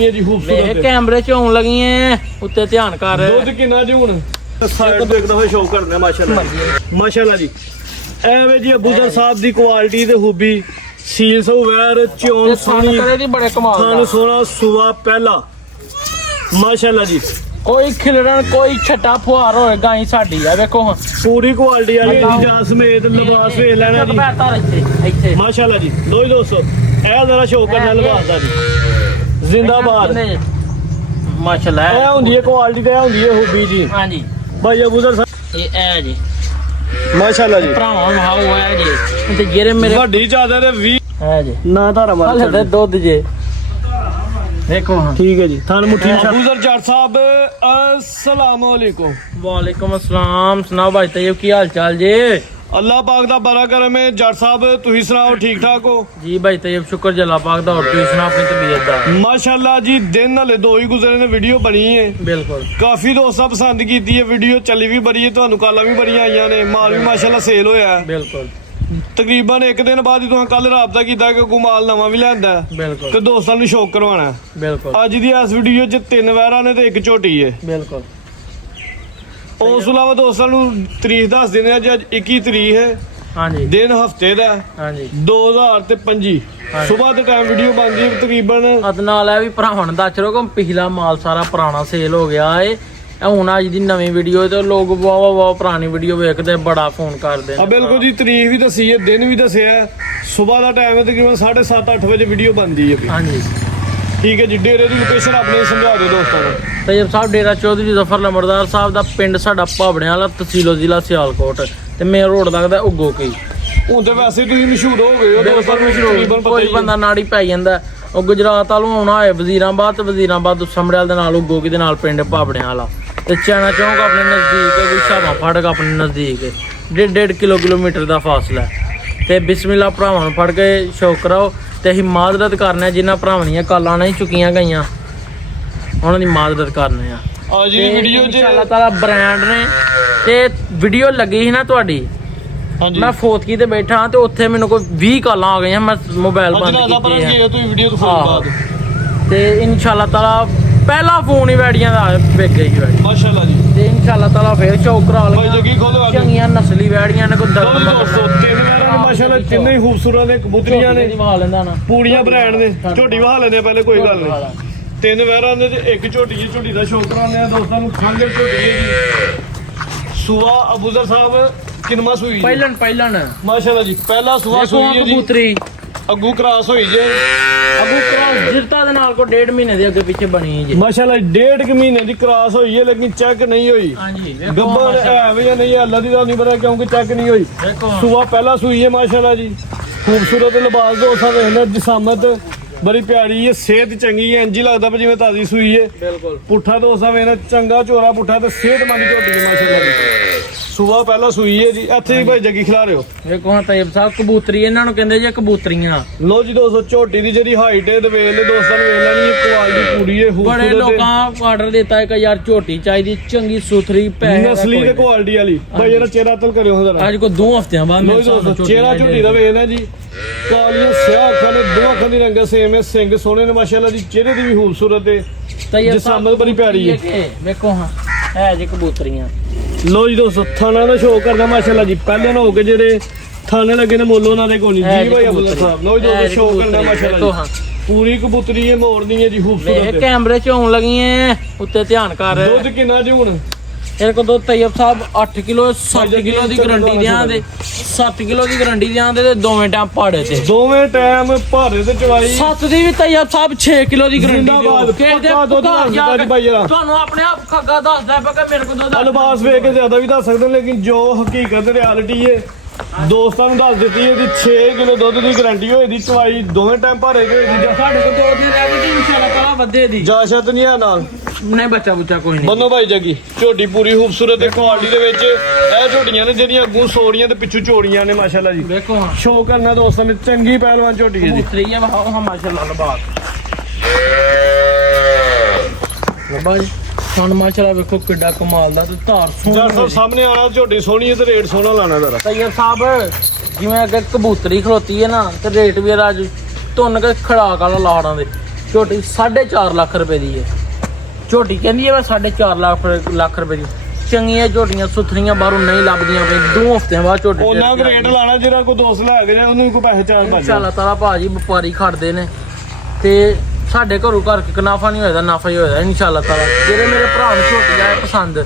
ਜੀ ਖੂਬਸੂਰਤ ਕੈਮਰੇ ਚ ਆਉਣ ਲੱਗੀਆਂ ਉੱਤੇ ਧਿਆਨ ਕਰ। ਦੁੱਧ ਕਿੰਨਾ ਜੀ ਹੁਣ ਸਾਈਡ ਤੋਂ ਇੱਕ ਦਫਾ ਸ਼ੋਅ ਕਰਨਾ ਮਾਸ਼ਾਅੱਲਾ ਮਾਸ਼ਾਅੱਲਾ ਜੀ। ਐਵੇਂ ਜੀ ਅਬੂਜ਼ਰ ਸਾਹਿਬ ਦੀ ਕੁਆਲਿਟੀ ਤੇ ਖੂਬੀ ਸੀਲ ਸੋ ਵੈਰ ਚੋਣ ਸੋਹਣੀ ਦੀ ਬੜੇ ਕਮਾਲ ਖਾਨ ਸੋਹਣਾ ਸੁਆ ਪਹਿਲਾ ਮਾਸ਼ਾਅੱਲਾ ਜੀ। ਕੋਈ ਖਿਲੜਨ ਕੋਈ ਛੱਟਾ ਫੁਹਾਰ ਹੋਏ ਗਾਈ ਸਾਡੀ ਆ ਵੇਖੋ ਹਾਂ ਪੂਰੀ ਕੁਆਲਿਟੀ ਵਾਲੀ ਜਾ ਸਮੇਤ ਲਿਬਾਸ ਵੇਖ ਲੈਣਾ ਜੀ ਇੱਥੇ ਮਾਸ਼ਾਅੱਲਾ ਜੀ। ਲੋ ਜੀ ਦੋਸਤੋ ਇਹ ਜ਼ਰਾ ਸ਼ੋਅ ਕਰਨਾ ਲਿਬਾਸ ਦਾ ਜੀ ਜ਼ਿੰਦਾਬਾਦ ਮਾਸ਼ਾਅੱਲਾ। ਇਹ ਹੁੰਦੀ ਹੈ ਕੁਆਲਿਟੀ ਤੇ ਇਹ ਹੁੰਦੀ ਹੈ ਖੂਬੀ ਜੀ। ਹਾਂਜੀ ਭਾਈ ਅਬੂਜ਼ਰ ਸਾਹਿਬ ਇਹ ਜੀ ਮਾਸ਼ਾਅੱਲਾ ਜੀ। ਭਰਾਵਾਂ ਨੂੰ ਹਾਉ ਹੈ ਜੀ ਤੇ ਜਿਹੜੇ ਮੇਰੇ ਵੱਡੀ ਜ਼ਿਆਦਾ ਤੇ 20 ਹੈ ਜੀ ਨਾ ਧਾਰਾ ਮਾਰ ਹਲੇ ਦੁੱਧ ਜੇ ਦੇਖੋ ਹਾਂ। ਠੀਕ ਹੈ ਜੀ ਥਾਨ ਮੁੱਠੀ ਅਬੂਜ਼ਰ ਜੱਟ ਸਾਹਿਬ अस्सलाम वालेकुम। ਵਾਲੇਕੁਮ ਅਸਲਾਮ। ਸੁਣਾਓ ਭਾਈ ਤੇਜ ਕੀ ਹਾਲ ਚਾਲ ਜੀ? ਅੱਲਾਹ ਪਾਕ ਦਾ ਬੜਾ ਕਰਮ ਹੈ ਜੱਟ ਸਾਹਿਬ ਤੁਸੀਂ ਸੁਣਾਓ ਠੀਕ ਠਾਕ ਹੋ? ਜੀ ਭਾਈ ਤੇਜ ਸ਼ੁਕਰ ਜੱਲਾ ਪਾਕ ਦਾ। ਹੋਰ ਤੁਸੀਂ ਸੁਣਾ ਆਪਣੀ ਤਬੀਅਤ ਦਾ? ਮਾਸ਼ਾਅੱਲਾ ਜੀ ਦਿਨ ਹਲੇ ਦੋ ਹੀ ਗੁਜ਼ਰੇ ਨੇ ਵੀਡੀਓ ਬਣੀ ਹੈ ਬਿਲਕੁਲ ਕਾਫੀ ਦੋਸਤਾਂ ਪਸੰਦ ਕੀਤੀ ਹੈ ਵੀਡੀਓ ਚੱਲੀ ਵੀ ਬੜੀ ਹੈ ਤੁਹਾਨੂੰ ਕਾਲਾਂ ਵੀ ਬੜੀਆਂ ਆਈਆਂ ਨੇ ਮਾਲ ਵੀ ਮਾਸ਼ਾਅੱਲਾ ਸੇਲ ਹੋਇਆ ਬਿਲਕੁਲ ਤਕਰੀਬਨ ਇੱਕ ਦਿਨ ਬਾਅਦ ਹੀ ਤੁਸੀਂ ਕੱਲ ਰਾਬਤਾ ਕੀਤਾ ਕਿ ਕੋਈ ਮਾਲ ਨਵਾਂ ਵੀ ਲਿਆਂਦਾ ਬਿਲਕੁਲ ਤੇ ਦੋਸਤਾਂ ਨੂੰ ਸ਼ੌਕ ਕਰਵਾਉਣਾ। ਬਿਲਕੁਲ ਅੱਜ ਦੀ ਇਸ ਵੀਡੀਓ 'ਚ 3 ਵੈਰਾਂ ਨੇ ਤੇ ਇੱਕ ਝੋਟੀ ਹੈ। ਬਿਲਕੁਲ ਉਸ ਤੋਂ ਇਲਾਵਾ ਦੋਸਤਾਂ ਨੂੰ ਤਰੀਕ ਦੱਸ ਦਿੰਦੇ ਆ ਜੀ ਅੱਜ 21 ਤਰੀਕ ਹੈ ਹਾਂਜੀ ਦਿਨ ਹਫਤੇ ਦਾ ਹਾਂਜੀ 2025 ਸਵੇਰ ਦੇ ਟਾਈਮ ਵੀਡੀਓ ਬਣਦੀ ਹੈ ਤਕਰੀਬਨ। ਅਦ ਨਾਲ ਇਹ ਵੀ ਭਰਾਵਾਂ ਨੂੰ ਦੱਸ ਰੋ ਕਿ ਪਿਛਲਾ ਮਾਲ ਸਾਰਾ ਪੁਰਾਣਾ ਸੇਲ ਹੋ ਗਿਆ ਏ। ਇਹ ਹੁਣ ਅੱਜ ਦੀ ਨਵੀਂ ਵੀਡੀਓ ਤੇ ਲੋਕ ਵਾਹ ਪੁਰਾਣੀ ਵੀਡੀਓ ਵੇਖਦੇ ਬੜਾ ਫੋਨ ਕਰਦੇ ਨੇ। ਬਿਲਕੁਲ ਜੀ ਤਰੀਕ ਵੀ ਦੱਸੀ ਹੈ ਦਿਨ ਵੀ ਦੱਸਿਆ ਸਵੇਰ ਦਾ ਟਾਈਮ ਹੈ ਤਕਰੀਬਨ 7:30-8 ਵਜੇ ਵੀਡੀਓ ਬਣਦੀ ਹੈ। ਹਾਂਜੀ ਠੀਕ ਹੈ ਜੀ। ਡੇਰੇ ਦੀ ਲੋਕੇਸ਼ਨ ਆਪਣੀ ਸਮਝਾ ਦਿਓ ਦੋਸਤਾਂ ਨੂੰ। ਤੈਯਬ ਸਾਹਿਬ ਡੇਰਾ ਚੌਧਰੀ ਜ਼ਫਰ ਲੰਬੜਦਾਰ ਸਾਹਿਬ ਦਾ ਪਿੰਡ ਸਾਡਾ ਭਾਬੜਿਆਂ ਵਾਲਾ ਤਹਿਸੀਲ ਜ਼ਿਲ੍ਹਾ ਸਿਆਲਕੋਟ ਤੇ ਮੇਨ ਰੋਡ ਲੱਗਦਾ ਉਗੋ ਕੀ। ਹੁਣ ਤੇ ਵੈਸੇ ਤੁਸੀਂ ਮਸ਼ਹੂਰ ਹੋ ਗਏ ਹੋ ਦੋਸਤਾਂ ਨੂੰ ਤਕਰੀਬਨ ਪਤਾ ਕੋਈ ਹੀ ਬੰਦਾ ਨਾੜੀ ਪੈ ਜਾਂਦਾ। ਉਹ ਗੁਜਰਾਤ ਵੱਲੋਂ ਆਉਣਾ ਹੋਏ ਵਜ਼ੀਰਾਬਾਦ ਤੇ ਵਜ਼ੀਰਾਬਾਦ ਸਮੜਿਆਲ ਦੇ ਨਾਲ ਉਗੋ ਕੀ ਦੇ ਨਾਲ ਪਿੰਡ ਭਾਬੜਿਆਂ ਵਾਲਾ ਤੇ ਚਾਣਾ ਚੌਂਕ ਆਪਣੇ ਨਜ਼ਦੀਕ ਹੈ। ਸ਼ਾਮਾ ਫੜਕ ਆਪਣੇ ਨਜ਼ਦੀਕ ਹੈ। 1.5 ਕਿਲੋਮੀਟਰ ਦਾ ਫਾਸਲਾ ਹੈ। ਤੇ ਬਿਸਮਿਲ੍ਲਾ ਭਰਾਵਾਂ ਨੂੰ ਫੜ ਕੇ ਸ਼ੌਕ ਕਰਾਓ ਤੇ ਅਸੀਂ ਮਾਜ਼ਰਤ ਕਰਨੇ ਜਿਨ੍ਹਾਂ ਭਰਾਵਾਂ ਦੀਆਂ ਕਾਲਾਂ ਨਹੀਂ ਚੁੱਕੀਆਂ ਗਈਆਂ ਉਹਨਾਂ ਦੀ ਮਾਜ਼ਰਤ ਕਰਨੇ ਆ। ਅੱਜ ਦੀ ਵੀਡੀਓ 'ਚ ਅੱਲਾਹ ਤਾਲਾ ਬ੍ਰਾਂਡ ਨੇ ਤੇ ਵੀਡੀਓ ਲੱਗੀ ਸੀ ਨਾ ਤੁਹਾਡੀ ਹਾਂਜੀ ਮੈਂ ਫੋਤਕੀ ਤੇ ਬੈਠਾ ਤੇ ਉੱਥੇ ਮੈਨੂੰ ਕੋਈ 20 ਕਾਲਾਂ ਆ ਗਈਆਂ। ਮੈਂ ਮੋਬਾਈਲ ਬੰਦ ਕੀਤੀ ਹੈ ਤੁਸੀਂ ਵੀਡੀਓ ਤੋਂ ਫੋਨ ਬਾਅਦ ਤੇ ਇਨਸ਼ਾਅੱਲਾ ਤਾਲਾ ਪਹਿਲਾ ਫੋਨ ਹੀ ਵੈੜੀਆਂ ਦਾ ਵਿਕ ਗਈ ਵੈੜੀ ਮਾਸ਼ਾਅੱਲਾ ਜੀ। ਤੇ ਇਨਸ਼ਾਅੱਲਾ ਤਾਲਾ ਫੇਰ ਸ਼ੌਕ ਕਰਾ ਭਾਈ ਲਿਆ ਜੱਗੀ ਖੋਲੋ ਅੱਜ ਚੰਗੀਆਂ ਨਸਲੀ ਵੈੜੀਆਂ ਨੇ ਕੋਈ ਦੋਸਤੋ 3 ਵੈਰਾਂ ਨੇ ਮਾਸ਼ਾਅੱਲਾ ਤਿੰਨੇ ਹੀ ਖੂਬਸੂਰਤ ਨੇ ਕਬੂਤਰੀਆਂ ਨੇ ਵਹਾ ਲੈਂਦਾ ਨਾ ਪੂਰੀਆਂ ਬ੍ਰਾਂਡ ਨੇ ਝੋਟੀ ਵਹਾ ਲੈਂਦੇ ਪਹਿਲੇ ਕੋਈ ਗੱਲ ਨਹੀਂ। 3 ਵੈਰਾਂ ਨੇ ਤੇ ਇੱਕ ਝੋਟੀ ਹੈ। ਝੋਟੀ ਦਾ ਸ਼ੌਕ ਕਰਾਉਂਦੇ ਆ ਦੋਸਤਾਂ ਨੂੰ। ਖਾਂਗੇ ਝੋਟੀ ਹੈ ਜੀ। ਸੂਆ ਅਬੂਜ਼ਰ ਸਾਹਿਬ ਕਿਨਮਾ ਸੂਈ ਪਹਿਲਣ ਮਾਸ਼ਾਅੱਲਾ ਜੀ ਪਹਿਲਾ ਸੂਆ ਸੂਈ ਹੈ ਜੀ। ਕਬੂਤਰੀ ਅੱਗੂ ਕ੍ਰਾਸ ਹੋਈ ਜੇ ਅਬੂ ਕਰਾਸ ਜਿਰਤਾ ਦੇ ਨਾਲ ਕੋ 1.5 ਮਹੀਨੇ ਦੇ ਅੱਗੇ ਪਿੱਛੇ ਬਣੀ ਜੀ ਮਾਸ਼ਾਅੱਲਾ 1.5 ਮਹੀਨੇ ਦੀ ਕ੍ਰਾਸ ਹੋਈ ਹੈ ਲੇਕਿਨ ਚੈੱਕ ਨਹੀਂ ਹੋਈ। ਹਾਂਜੀ ਗੱਬਰ ਐਵੇਂ ਜਾਂ ਨਹੀਂ ਅੱਲਾ ਦੀ ਤਾਂ ਨਹੀਂ ਪਤਾ ਕਿਉਂਕਿ ਚੈੱਕ ਨਹੀਂ ਹੋਈ। ਦੇਖੋ ਸੂਆ ਪਹਿਲਾ ਸੂਈ ਹੈ ਮਾਸ਼ਾਅੱਲਾ ਜੀ। ਖੂਬਸੂਰਤ ਲਿਬਾਸ ਦੋਸਤਾਂ ਵੇਖਣਾ ਜਿਸਾਮਤ ਬੜੀ ਪਿਆਰੀ ਹੈ ਸਿਹਤ ਚੰਗੀ ਹੈ ਇੰਜ ਲੱਗਦਾ ਜਿਵੇਂ ਤਾਜ਼ੀ ਸੂਈ ਹੈ। ਬਿਲਕੁਲ ਪੁੱਠਾ ਦੋਸਤਾਂ ਵੇਖਣਾ ਚੰਗਾ ਝੋਰਾ ਪੁੱਠਾ ਤੇ ਸਿਹਤਮੰਦ ਝੋਟੀ ਹੈ ਮਾਸ਼ਾਅੱਲਾ ਜੀ। ਸੂਆ ਪਹਿਲਾ ਸੂਈ ਹੈ ਜੀ। ਇੱਥੇ ਹੀ ਭਾਈ ਜੱਗੀ ਖਿਲਾ ਰਿਓ ਵੇਖੋ ਹਾਂ ਤੈਯਬ ਸਾਹਿਬ ਕਬੂਤਰੀ ਇਹਨਾਂ ਨੂੰ ਕਹਿੰਦੇ ਜੇ ਕਬੂਤਰੀਆਂ। ਲੋ ਜੀ ਦੋਸਤੋ ਝੋਟੀ ਦੀ ਜਿਹੜੀ ਹਾਈਟ ਹੈ ਤੇ ਵੇਖ ਲੈ ਦੋਸਤਾਂ ਨੂੰ ਵੇਖ ਲੈਣੀ ਕੁਆਲਿਟੀ ਪੂਰੀ ਹੈ ਬੜੇ ਲੋਕਾਂ ਆਰਡਰ ਦਿੱਤਾ ਹੈ ਕਿ ਯਾਰ ਝੋਟੀ ਚਾਹੀਦੀ ਚੰਗੀ ਸੁਥਰੀ ਪੈਸੇ ਨਸਲੀ ਤੇ ਕੁਆਲਿਟੀ ਵਾਲੀ ਭਾਈ ਇਹਦਾ ਚਿਹਰਾ ਤਲ ਕਰਿਓ ਜ਼ਰਾ। ਅੱਜ ਕੋ 2 ਹਫ਼ਤਿਆਂ ਬਾਅਦ ਲੋ ਮੇਰੇ ਜੀ ਸਾਹਮਣੇ ਦੋਸਤੋ ਚਿਹਰਾ ਝੋਟੀ ਦਾ ਵੇਖਣਾ ਜੀ। ਕਾਲੀਆਂ ਸਿਆਹ ਅੱਖਾਂ ਨੇ ਦੋ ਅੱਖਾਂ ਦੀ ਰੰਗ ਸੇਮ ਹੈ। ਸਿੰਘ ਸੋਹਣੇ ਨੇ ਮਾਸ਼ਾਅੱਲਾ ਜੀ। ਚਿਹਰੇ ਦੀ ਵੀ ਖੂਬਸੂਰਤ ਹੈ ਜਿਸਾਮਤ ਬੜੀ ਪਿਆਰੀ ਹੈ। ਵੇਖੋ ਹਾਂ ਹੈ ਜੀ ਕਬੂਤਰੀਆਂ। ਲੋ ਜੀ ਦੋਸਤੋ ਥਾਣਾ ਦਾ ਸ਼ੋਅ ਕਰਦਾ ਮਾਸ਼ਾਅੱਲਾ ਜੀ। ਪਹਿਲੇ ਨਾ ਹੋ ਕੇ ਜਿਹੜੇ ਥਾਣੇ ਲੱਗੇ ਨੇ ਮੁੱਲ ਉਹਨਾਂ ਦੇ ਕੋਲ ਨਹੀਂ ਜੀ ਭਾਈ ਅਬਦੁੱਲਾ ਸਾਹਿਬ। ਲੋ ਜੀ ਦੋਸਤੋ ਸ਼ੋਅ ਕਰਦਾ ਮਾਸ਼ਾਅੱਲਾ ਜੀ। ਪੂਰੀ ਕਬੂਤਰੀ ਹੈ ਮੋੜਨੀ ਹੈ ਜੀ ਖੂਬਸੂਰਤ। ਕੈਮਰੇ ਚ ਆਉਣ ਲੱਗੀਆਂ ਉੱਤੇ ਧਿਆਨ ਕਰ। ਦੁੱਧ ਕਿੰਨਾ ਜੀ ਹੁਣ? ਇਹਦੇ ਕੋਲ ਦੁੱਧ ਤੈਯਬ ਸਾਹਿਬ 8 ਕਿਲੋ 7 ਕਿਲੋ ਦੀ ਗਰੰਟੀ ਦਿਆਂਦੇ 7 ਕਿਲੋ ਦੀ ਗਰੰਟੀ ਦਿਆਂਦੇ ਤੇ ਦੋਵੇਂ ਟਾਈਮ ਪਾੜੇ ਤੇ ਦੋਵੇਂ ਟਾਈਮ ਭਾਰੇ ਤੇ ਚਵਾਈ 7 ਦੀ ਵੀ ਤੈਯਬ ਸਾਹਿਬ 6 ਕਿਲੋ ਦੀ ਗਰੰਟੀ ਜ਼ਿੰਦਾਬਾਦ। ਪੱਕਾ ਦੁੱਧ ਦੱਸਦਾ ਜੀ ਭਾਈ ਜਰਾ। ਤੁਹਾਨੂੰ ਆਪਣੇ ਆਪ ਖੱਗਾ ਦੱਸਦਾ ਪਿਆ ਕਿ ਮੇਰੇ ਕੋਲ ਦੁੱਧ ਅਲਬਾਸ ਵੇਖ ਕੇ ਜ਼ਿਆਦਾ ਵੀ ਦੱਸ ਸਕਦੇ ਲੇਕਿਨ ਜੋ ਹਕੀਕਤ ਰਿਐਲਿਟੀ ਹੈ ਦੋਸਤਾਂ ਨੂੰ ਦੱਸ ਦਿੱਤੀ ਹੈ ਜੀ। 6 ਕਿਲੋ ਦੁੱਧ ਦੀ ਗਰੰਟੀ ਹੋਈ ਦੀ ਚਵਾਈ ਦੋਵੇਂ ਟਾਈਮ ਭਾਰੇ ਕੇ ਹੋਈ ਦੀ। ਸਾਡੇ ਕੋਲ 2 ਦਿਨ ਰਹਿ ਗਏ ਇਨਸ਼ਾਅੱਲਾ ਤਾਲਾ ਵੱਧੇ ਦੀ ਜਾਸ਼ਤ ਨਹੀਂ ਹੈ ਨਾਲ ਨਹੀਂ ਬੱਚਾ ਬੁੱਚਾ ਕੋਈ ਨਹੀਂ। ਬੰਨੋ ਭਾਈ ਜੱਗੀ ਝੋਟੀ ਪੂਰੀ ਖੂਬਸੂਰਤ ਤੇ ਕੁਆਲਿਟੀ ਦੇ ਵਿੱਚ ਇਹ ਝੋਟੀਆਂ ਨੇ ਜਿਹੜੀਆਂ ਅੱਗੋਂ ਸੋੜੀਆਂ ਤੇ ਪਿੱਛੋਂ ਚੋੜੀਆਂ ਨੇ ਮਾਸ਼ਾਅੱਲਾ ਜੀ। ਵੇਖੋ ਹਾਂ ਸ਼ੋਅ ਕਰਨਾ ਦੋਸਤਾਂ ਨੇ ਚੰਗੀ ਪਹਿਲਵਾਨ ਝੋਟੀ ਹੈ ਜੀ। ਕਬੂਤਰੀ ਹੈ ਵਹਾਓ ਹਾਂ ਮਾਸ਼ਾਅੱਲਾ ਲਬਾਕ ਲਬਾਜ ਹੁਣ ਮਾਸ਼ਾਅੱਲਾ ਵੇਖੋ ਕਿੱਡਾ ਕਮਾਲ ਦਾ ਤੇ ਧਾਰ ਜਰ ਸੋਹਣੀ। ਸਾਹਮਣੇ ਆਣਾ ਝੋਟੀ ਸੋਹਣੀ ਹੈ ਤੇ ਰੇਟ ਸੋਹਣਾ ਲਾਣਾ ਜ਼ਰਾ। ਤੈਯਬ ਸਾਹਿਬ ਜਿਵੇਂ ਅਗਰ ਕਬੂਤਰੀ ਖਲੋਤੀ ਹੈ ਨਾ ਤੇ ਰੇਟ ਵੀ ਰਾਜ ਧੁੰਨ ਕੇ ਖੜਾਕ ਵਾਲਾ ਲਾੜਾਂ ਦੇ ਝੋਟੀ 4.5 ਲੱਖ ਰੁਪਏ ਦੀ ਹੈ। ਝੋਟੀ ਕਹਿੰਦੀ ਹੈ ਮੈਂ 4.5 ਲੱਖ ਰੁਪਏ ਦੀ। ਚੰਗੀਆਂ ਝੋਟੀਆਂ ਸੁਥਰੀਆਂ ਬਾਹਰੋਂ ਨਹੀਂ ਲੱਭਦੀਆਂ ਪਈ, 2 ਹਫ਼ਤਿਆਂ ਬਾਅਦ ਝੋਟੀ ਉਹਨਾਂ ਦਾ ਰੇਟ ਲਾਣਾ, ਜਿਹੜਾ ਕੋਈ ਦੋਸਤ ਲੈ ਕੇ ਜਾਏ ਉਹਨੂੰ ਕੋਈ ਪੈਸੇ ਚਾਰ ਪਾ ਇਨਸ਼ਾਅੱਲਾ ਤਾਲਾ ਭਾਜੀ ਵਪਾਰੀ ਖੜਦੇ ਨੇ ਤੇ ਸਾਡੇ ਘਰੋਂ ਘਰ ਇੱਕ ਨਾਫਾ ਨਹੀਂ ਹੋਇਆ, ਨਾਫਾ ਹੀ ਹੋਇਆ ਇਨਸ਼ਾਅੱਲਾ ਤਾਲਾ। ਜਿਹੜੇ ਮੇਰੇ ਭਰਾ ਨੂੰ ਝੋਟੀ ਆਏ ਪਸੰਦ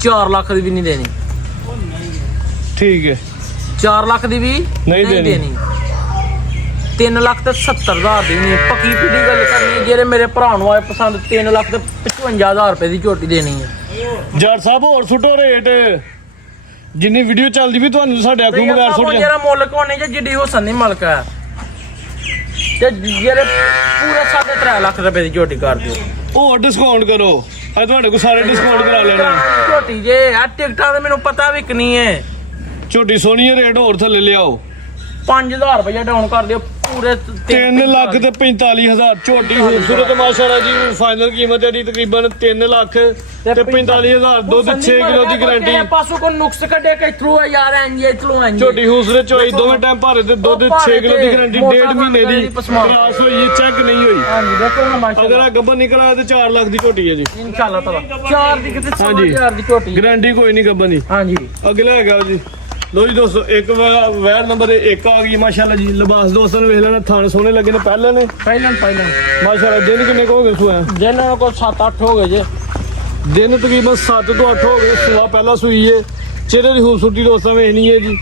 4 ਲੱਖ ਦੀ ਵੀ ਨਹੀਂ ਦੇਣੀ। ਠੀਕ ਹੈ, 4 ਲੱਖ ਦੀ ਵੀ ਨਹੀਂ ਦੇਣੀ। 3 ਲੱਖ ਤੇ 70,000 ਦੀ ਨਹੀਂ। ਪੱਕੀ ਪਿੱਡੀ ਗੱਲ ਕਰਨੀ, ਜਿਹੜੇ ਮੇਰੇ ਭਰਾ ਨੂੰ ਆਏ ਪਸੰਦ 3 ਲੱਖ ਤੇ 55,000 ਰੁਪਏ ਦੀ ਝੋਟੀ ਦੇਣੀ ਹੈ। ਜੱਟ ਸਾਹਿਬ ਹੋਰ ਸੁੱਟੋ ਰੇਟ, ਜਿੰਨੀ ਵੀਡੀਓ ਚੱਲਦੀ ਵੀ ਤੁਹਾਨੂੰ ਸਾਡੇ ਆਗੂ ਮਗਾਰ ਸੁੱਟ ਜਾ। ਜਿਹੜਾ ਮੁੱਲ ਕੋਨੇ ਚ ਜਿੱਡੀ ਹੁਸਨ ਦੀ ਮਲਕ ਹੈ ਤੇ ਜਿਹੜੇ ਪੂਰੇ 3.5 ਲੱਖ ਰੁਪਏ ਦੀ ਝੋਟੀ ਕਰ ਦਿਓ। ਹੋਰ ਡਿਸਕਾਊਂਟ ਕਰੋ, ਅੱਜ ਤੁਹਾਡੇ ਕੋਲ ਸਾਰੇ ਡਿਸਕਾਊਂਟ ਕਰਾ ਲੈਣਾ। ਝੋਟੀ ਜੇ ਆ ਟਿਕਟਾਂ ਤੇ ਮੈਨੂੰ ਪਤਾ ਵਿਕਣੀ ਹੈ। ਝੋਟੀ ਸੋਹਣੀ ਹੈ, ਰੇਟ ਹੋਰ ਥੱਲੇ ਲਿਆਓ। 5,000 ਰੁਪਏ ਡਾਊਨ ਕਰ ਦਿਓ ਪੂਰੇ 3 ਲੱਖ ਤੇ 45,000 ਝੋਟੀ ਖੂਬਸੂਰਤ ਮਾਸ਼ਾਅੱਲਾ ਜੀ। ਫਾਈਨਲ ਕੀਮਤ ਇਹਦੀ ਤਕਰੀਬਨ 3 ਲੱਖ ਤੇ 45,000। ਦੁੱਧ 6 ਕਿਲੋ ਦੀ ਗਾਰੰਟੀ। ਪਾਸੋਂ ਕੋਈ ਨੁਕਸ ਕੱਢੇ ਕਿ ਥਰੂ ਆ ਯਾਰ ਇੰਜ ਇਥੋਂ ਇੰਜ। ਝੋਟੀ ਹੂਸਰੇ ਚੋਈ ਦੋਵੇਂ ਟਾਈਮ ਭਰੇ ਤੇ ਦੁੱਧ 6 ਕਿਲੋ ਦੀ ਗਾਰੰਟੀ। 1.5 ਮਹੀਨੇ ਦੀ ਕ੍ਰਾਸ ਹੋਈ ਹੈ, ਚੈੱਕ ਨਹੀਂ ਹੋਈ। ਹਾਂਜੀ ਦੇਖੋ ਨਾ ਮਾਸ਼ਾਅੱਲਾ। ਅਗਰ ਆ ਗੱਬਰ ਨਿਕਲ ਆਇਆ ਤੇ 4 ਲੱਖ ਦੀ ਝੋਟੀ ਹੈ ਜੀ ਇਨਸ਼ਾਅੱਲਾ ਤਾਲਾ। 4 ਦੀ ਕਿਤੇ 4,000 ਦੀ ਝੋਟੀ ਗਾਰੰਟੀ ਕੋਈ ਨਹੀਂ ਗੱਬਰ ਦੀ। ਹਾਂਜੀ ਅਗਲਾ ਹੈਗਾ ਜੀ, ਲੋ ਜੀ ਦੋਸਤੋ, ਇੱਕ ਵੈਰ ਨੰਬਰ 1 ਆ ਗਈ ਮਾਸ਼ਾਅੱਲਾ ਜੀ। ਲਿਬਾਸ ਦੋਸਤਾਂ ਨੇ ਵੇਖ ਲੈਣਾ, ਥਾਣ ਸੋਹਣੇ ਲੱਗੇ ਨੇ ਪਹਿਲਾਂ ਨੇ ਪਹਿਲਾਂ ਮਾਸ਼ਾਅੱਲਾ। ਦਿਨ ਕਿੰਨੇ ਕੁ ਹੋ ਗਏ ਸੂਆ? ਜਿਹਨਾਂ ਕੋਲ 7-8 ਹੋ ਗਏ ਜੇ। ਦਿਨ ਤਕਰੀਬਨ 7 ਤੋਂ 8 ਹੋ ਗਏ। ਸੂਆ ਪਹਿਲਾਂ ਸੂਈ ਹੈ। ਚਿਹਰੇ ਦੀ ਖੂਬਸੂਰਤੀ ਦੋਸਤਾਂ ਵੇਖਣੀ ਹੈ ਜੀ।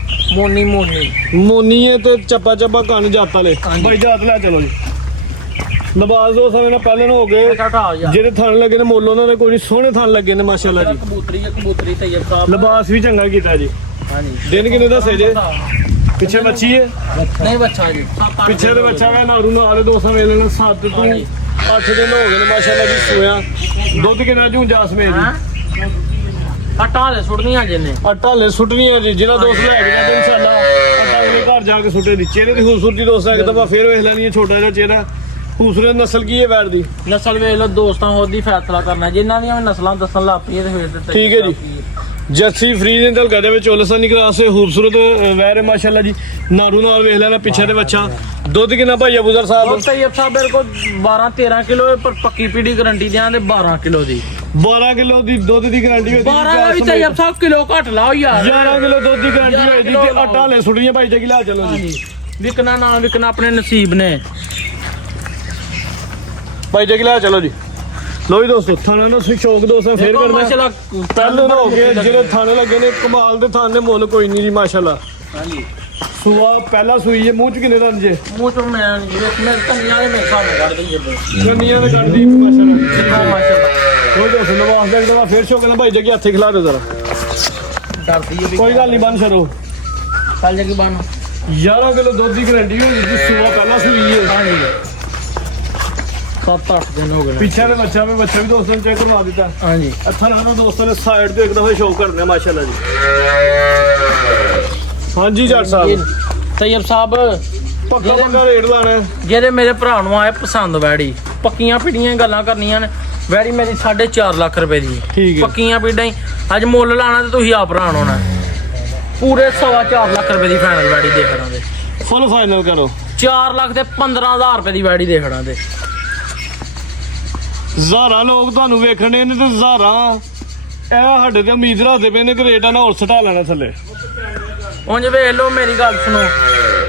ਮੋਨੀ ਹੈ ਤੇ ਚੱਪਾ ਕੰਨ ਜਾਤ ਵਾਲੇ ਬਾਈ ਜਾਤ ਲੈ ਚਲੋ ਜੀ। ਲਿਬਾਸ ਦੋਸਤਾਂ ਨੇ ਪਹਿਲਾਂ ਨੂੰ ਹੋ ਗਏ, ਜਿਹੜੇ ਥਣ ਲੱਗੇ ਨੇ ਮੁੱਲ ਉਹਨਾਂ ਦੇ ਕੋਈ ਨਹੀਂ, ਸੋਹਣੇ ਥਣ ਲੱਗੇ ਨੇ ਮਾਸ਼ਾਅੱਲਾ ਜੀ। ਕਬੂਤਰੀ ਤੈਯਬ ਸਾਹਿਬ ਲਿਬਾਸ ਵੀ ਚੰਗਾ ਕੀਤਾ ਜੀ। ਹਾਂਜੀ ਦਿਨ ਕਿੰਨੇ ਦੱਸੇ ਜੇ? ਪਿੱਛੇ ਬੱਚੀ ਹੈ, ਨਹੀਂ ਬੱਚਾ ਜੀ। ਪਿੱਛੇ ਦੇ ਬੱਚਾ ਵੇ ਨਾਰੂ ਨਾਲ ਦੋਸਤਾਂ ਵੇਖ ਲੈਣਾ। 7 ਤੋਂ 8 ਦਿਨ ਹੋ ਗਏ ਨੇ ਮਾਸ਼ਾਅੱਲਾ ਜੀ ਸੋਇਆ। ਦੁੱਧ ਕਿੰਨਾ ਜੂ ਜਾਸਮੇ ਜੀ? ਆਟਾ ਲੈ ਸੁੱਟਣੀਆਂ ਜਿੰਨੇ ਆਟਾ ਲੈ ਸੁੱਟਣੀਆਂ ਜੀ। ਜਿਹੜਾ ਦੋਸਤ ਲੈ ਕੇ ਜਾਂਦੇ ਇਨਸ਼ਾਅੱਲਾ ਆਟਾ ਆਪਣੇ ਘਰ ਜਾ ਕੇ ਸੁੱਟੇ ਦੀ। ਚਿਹਰੇ ਦੀ ਖੂਬਸੂਰਤੀ ਦੋਸਤਾਂ ਇੱਕ ਦਫਾ ਫੇਰ ਵੇਖ ਲੈਣੀ ਹੈ। ਛੋਟਾ ਜਿਹਾ ਚਿਹਰਾ, ਖੂਬਸੂਰਤ ਨਸਲ ਕੀ ਹੈ ਵੈੜ ਦੀ? ਨਸਲ ਵੇਖ ਲਓ ਦੋਸਤਾਂ, ਉਹਦੀ ਫੈਸਲਾ ਕਰਨਾ ਜਿਨ੍ਹਾਂ ਦੀਆਂ ਨਸਲਾਂ ਦੱਸਣ ਲੱਗ ਪਈਆਂ ਤੇ ਫਿਰ ਠੀਕ ਹੈ ਜੀ। ਜੱਸੀ ਫਰੀਦ ਦੇ ਗਦੇ ਵਿੱਚ ਉਲਸਨੀ ਕਰਾਸ ਸੇ ਖੂਬਸੂਰਤ ਵੈਰ ਮਾਸ਼ਾਅੱਲਾ ਜੀ। ਨਾਰੂ ਨਾਲ ਵੇਖ ਲੈਣਾ ਪਿੱਛੇ ਦੇ ਬੱਚਾ। ਦੁੱਧ ਕਿੰਨਾ ਭਾਈ ਅਬੂਜ਼ਰ ਸਾਹਿਬ? ਤੈਯਬ ਸਾਹਿਬ ਮੇਰੇ ਕੋਲ 12-13 ਕਿਲੋ ਪਰ ਪੱਕੀ ਪੀੜੀ ਗਾਰੰਟੀ ਦਿਆਂ ਤੇ 12 ਕਿਲੋ ਦੀ। 12 ਕਿਲੋ ਦੀ ਦੁੱਧ ਦੀ ਗਾਰੰਟੀ ਹੋਈ। 12 ਦਾ ਵੀ ਤੈਯਬ ਸਾਹਿਬ ਕਿਲੋ ਘੱਟ ਲਾਓ ਯਾਰ। 11 ਕਿਲੋ ਦੁੱਧ ਦੀ ਗਾਰੰਟੀ ਹੋਈ ਜੀ। ਤੇ ਆਟਾ ਲੈ ਸੁੱਟੀਆਂ ਭਾਈ ਜੀ। ਲੈ ਚਲੋ ਜੀ। ਵਿਕਣਾ ਨਾ ਵਿਕਣਾ ਆਪਣੇ ਨਸੀਬ ਨੇ ਭਾਈ ਜੀ। ਲੈ ਚਲੋ ਜੀ। ਲੋ ਜੀ ਦੋਸਤੋ, ਥਾਣਾ ਦਾ ਸ਼ੌਕ ਦੋਸਤਾਂ ਫੇਰ ਕਰਨਾ। ਮਾਸ਼ਾਅੱਲਾ ਪਹਿਲੇ ਹੋ ਗਏ ਜਿਹੜੇ ਥਾਣੇ ਲੱਗੇ ਨੇ, ਕਮਾਲ ਦੇ ਥਾਣੇ ਮੁੱਲ ਕੋਈ ਨਹੀਂ ਜੀ ਮਾਸ਼ਾਅੱਲਾ। ਹਾਂਜੀ ਸੂਆ ਪਹਿਲਾ ਸੂਈ ਹੈ। ਮੂੰਹ ਚ ਕਿੰਨੇ ਦੰਦ ਜੇ? ਮੂੰਹ ਚੋਂ ਮੈਂ ਮੇਰੇ ਕੰਨੀਆਂ ਦੇ ਮੇਰੇ ਸਾਹਮਣੇ ਕੱਢ ਦਈਏ ਕੰਨੀਆਂ ਦੇ ਕੱਢਦੀ ਮਾਸ਼ਾਅੱਲਾ। ਮਾਸ਼ਾਅੱਲਾ। ਉਹ ਦੋਸਤੋ ਲਵਾਸ ਦਾ ਇੱਕ ਫੇਰ ਸ਼ੌਕ ਨਾ ਭਾਈ ਜੀ ਹੱਥੇ ਖਿਲਾ ਦਿਓ ਜ਼ਰਾ। ਡਰਦੀ ਹੈ ਕੋਈ ਗੱਲ ਨਹੀਂ, ਬੰਦ ਛੱਡੋ। ਕੱਲ ਜਗੀ ਬਣ 11 ਕਿਲੋ ਦੁੱਧ ਦੀ ਗਾਰੰਟੀ ਹੋਈ ਜੀ। ਸੂਆ ਪਹਿਲਾ ਸੂਈ ਹੈ। ਹਾਂਜੀ 7-8 ਦਿਨ ਹੋ ਗਏ। ਪਿੱਛੇ ਦੇ ਬੱਚਾ ਵੀ ਦੋਸਤਾਂ ਨੇ ਚੈੱਕ ਕਰਵਾ ਦਿੱਤਾ। ਹਾਂਜੀ ਅੱਛਾ ਨਾ ਦੋਸਤਾਂ ਨੇ ਸਾਈਡ ਤੇ ਇੱਕ ਦਫਾ ਸ਼ੌਕ ਕਰਨਾ ਮਾਸ਼ਾਅੱਲਾ ਜੀ। ਹਾਂਜੀ ਜੱਟ ਸਾਹਿਬ। ਤੈਯਬ ਸਾਹਿਬ ਪੱਕਾ ਰੇਟ ਲਾਣਾ। ਜਿਹੜੇ ਮੇਰੇ ਭਰਾ ਨੂੰ ਆਏ ਪਸੰਦ ਵੈੜੀ, ਪੱਕੀਆਂ ਪੀੜੀਆਂ ਗੱਲਾਂ ਕਰਨੀਆਂ ਨੇ। ਵੈੜੀ ਮੇਰੀ 4.5 ਲੱਖ ਰੁਪਏ ਦੀ ਠੀਕ ਹੈ। ਪੱਕੀਆਂ ਪੀੜਾਂ ਹੀ ਅੱਜ ਮੁੱਲ ਲਾਣਾ ਤੇ ਤੁਸੀਂ ਆਪ ਭਰਾਣ ਹੋਣਾ। ਪੂਰੇ 4.25 ਲੱਖ ਰੁਪਏ ਦੀ ਫਾਈਨਲ ਵੈੜੀ ਦੇਖਣਾ ਤੇ ਫੁੱਲ ਫਾਈਨਲ ਕਰੋ। 4 ਲੱਖ ਤੇ 15,000 ਰੁਪਏ ਦੀ ਵੈੜੀ ਦੇਖਣਾ ਤੇ ਜ਼ਾਰਾ ਲੋਕ ਤੁਹਾਨੂੰ ਵੇਖਣੇ ਨੇ ਤੇ ਜ਼ਾਰਾ ਇਹ ਸਾਡੇ ਤੇ ਉਮੀਦ ਰੱਖਦੇ ਪਏ ਨੇ ਕਿ ਰੇਟਾਂ ਨਾਲ ਹੋਰ ਸਟਾ ਲੈਣਾ ਥੱਲੇ। ਉਂਝ ਵੇਖ ਲਓ ਮੇਰੀ ਗੱਲ ਸੁਣੋ,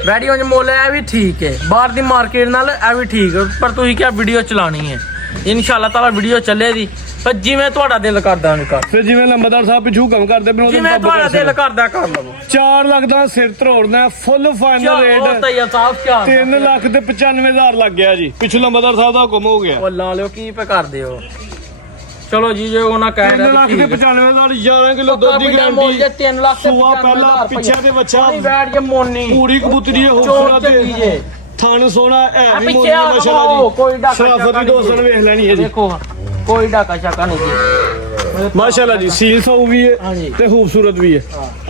ਵੈੜੀ ਉਂਝ ਮੁੱਲ ਇਹ ਵੀ ਠੀਕ ਹੈ, ਬਾਹਰ ਦੀ ਮਾਰਕੀਟ ਨਾਲ ਇਹ ਵੀ ਠੀਕ ਹੈ, ਪਰ ਤੁਸੀਂ ਕਿਹਾ ਵੀਡੀਓ ਚਲਾਣੀ ਹੈ। ਇਨਸ਼ਾਅੱਲਾ ਤਾਲਾ ਵੀਡੀਓ ਚੱਲੇਗੀ ਪਰ ਜਿਵੇਂ ਤੁਹਾਡਾ ਦਿਲ ਕਰਦਾ ਉਹਨੂੰ ਕਰ। ਫਿਰ ਜਿਵੇਂ ਲੰਬਰਦਾਰ ਸਾਹਿਬ ਪਿੱਛੂ ਕੰਮ ਕਰਦੇ ਪਏ ਜਿਵੇਂ ਤੁਹਾਡਾ ਦਿਲ ਕਰਦਾ ਕਰ ਲਵੋ। 4 ਲੱਖ ਦਾ ਸਿਰ ਧਰੋੜਨਾ ਫੁੱਲ ਫਾਈਨਲ ਰੇਟ। ਤੈਯਬ ਸਾਹਿਬ 3 ਲੱਖ ਤੇ 95,000 ਲੱਗ ਗਿਆ ਜੀ। ਪਿੱਛੂ ਲੰਬਰਦਾਰ ਸਾਹਿਬ ਦਾ ਹੁਕਮ ਹੋ ਗਿਆ। ਉਹ ਲਾ ਲਿਓ ਕੀ ਪੇ ਕਰਦੇ ਹੋ। ਚਲੋ ਜੀ ਜੇ ਉਹਨਾਂ ਕਹਿ 3 ਲੱਖ ਤੇ 95,000 11 ਕਿਲੋ ਦੁੱਧ ਦੀ ਗਾਰੰਟੀ। 3 ਲੱਖ ਤੇ ਸੂਆ ਪਹਿਲਾ ਪਿੱਛੇ ਦੇ ਬੱਚਾ ਬੈਠ ਕੇ ਮੋਨੀ ਪੂਰੀ ਕਬੂਤਰੀ ਹੋਫਰਾ ਤੇ ਥਣ ਸੋਨਾ ਹੈ ਵੀ ਮੋਨੀ ਮਾਸ਼ਾਅੱਲਾ ਕੋਈ ਡਾਕਾ ਸ਼ਰਾਫਤ ਦੀ ਦੋਸਤਾਂ ਨੇ ਵੇਖ ਲੈਣੀ ਹੈ ਜੀ। ਦੇਖੋ ਕੋਈ ਡਾਕਾ ਸ਼ਾਕਾ ਨਹੀਂ ਜੀ ਮਾਸ਼ਾਅੱਲਾ ਜੀ। ਸੀਲ ਸੌ ਵੀ ਹੈ ਤੇ ਖੂਬਸੂਰਤ ਵੀ ਹੈ।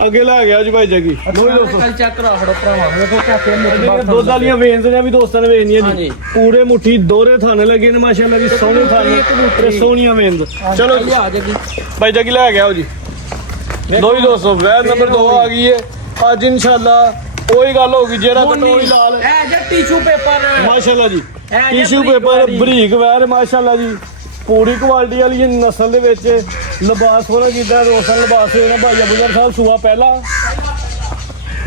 ਅੱਗੇ ਲੈ ਗਿਆ ਜੀ ਭਾਈ ਜਗੀ। ਲੋ ਦੋਸਤੋ ਕੱਲ ਚੈੱਕ ਕਰਾ ਫੜੋ ਭਰਾਵਾ ਵੇਖੋ ਕਿੱਥੇ ਮੇਰੇ ਦੁੱਧ ਵਾਲੀਆਂ ਵੇਨਸ ਨੇ ਵੀ ਦੋਸਤਾਂ ਨੇ ਵੇਖਣੀਆਂ ਜੀ। ਪੂਰੇ ਮੁੱਠੀ ਦੋਹਰੇ ਥਾਣੇ ਲੱਗੇ ਨੇ ਮਾਸ਼ਾਅੱਲਾ ਜੀ। ਸੋਹਣੇ ਥਾਣੇ ਤੇ ਸੋਹਣੀਆਂ ਵੇਨਸ। ਚਲੋ ਆ ਜਗੀ ਭਾਈ ਜਗੀ ਲੈ ਗਿਆ ਜੀ। ਲੋ ਜੀ ਦੋਸਤੋ ਵੈਰ ਨੰਬਰ 2 ਆ ਗਈ ਹੈ ਅੱਜ ਇਨਸ਼ਾਅੱਲਾ। ਉਹੀ ਗੱਲ ਹੋਗੀ ਜਿਹੜਾ ਕਟੋਰੀ ਲਾਲ ਇਹ ਜੇ ਟਿਸ਼ੂ ਪੇਪਰ ਮਾਸ਼ਾਅੱਲਾ ਜੀ। ਟਿਸ਼ੂ ਪੇਪਰ ਬਰੀਕ ਵੈਰ ਮਾਸ਼ਾਅੱਲਾ ਜੀ ਪੂਰੀ ਕੁਆਲਿਟੀ ਵਾਲੀ ਇਹ ਨਸਲ ਦੇ ਵਿੱਚ ਲਿਬਾਸ ਹੋਣਾ ਜਿੱਦਾਂ ਰੋਸ਼ਨ ਲਿਬਾਸ ਹੋਣਾ ਭਾਈ ਅਬੂਜ਼ਰ ਸਾਹਿਬ ਸੂਆ ਪਹਿਲਾ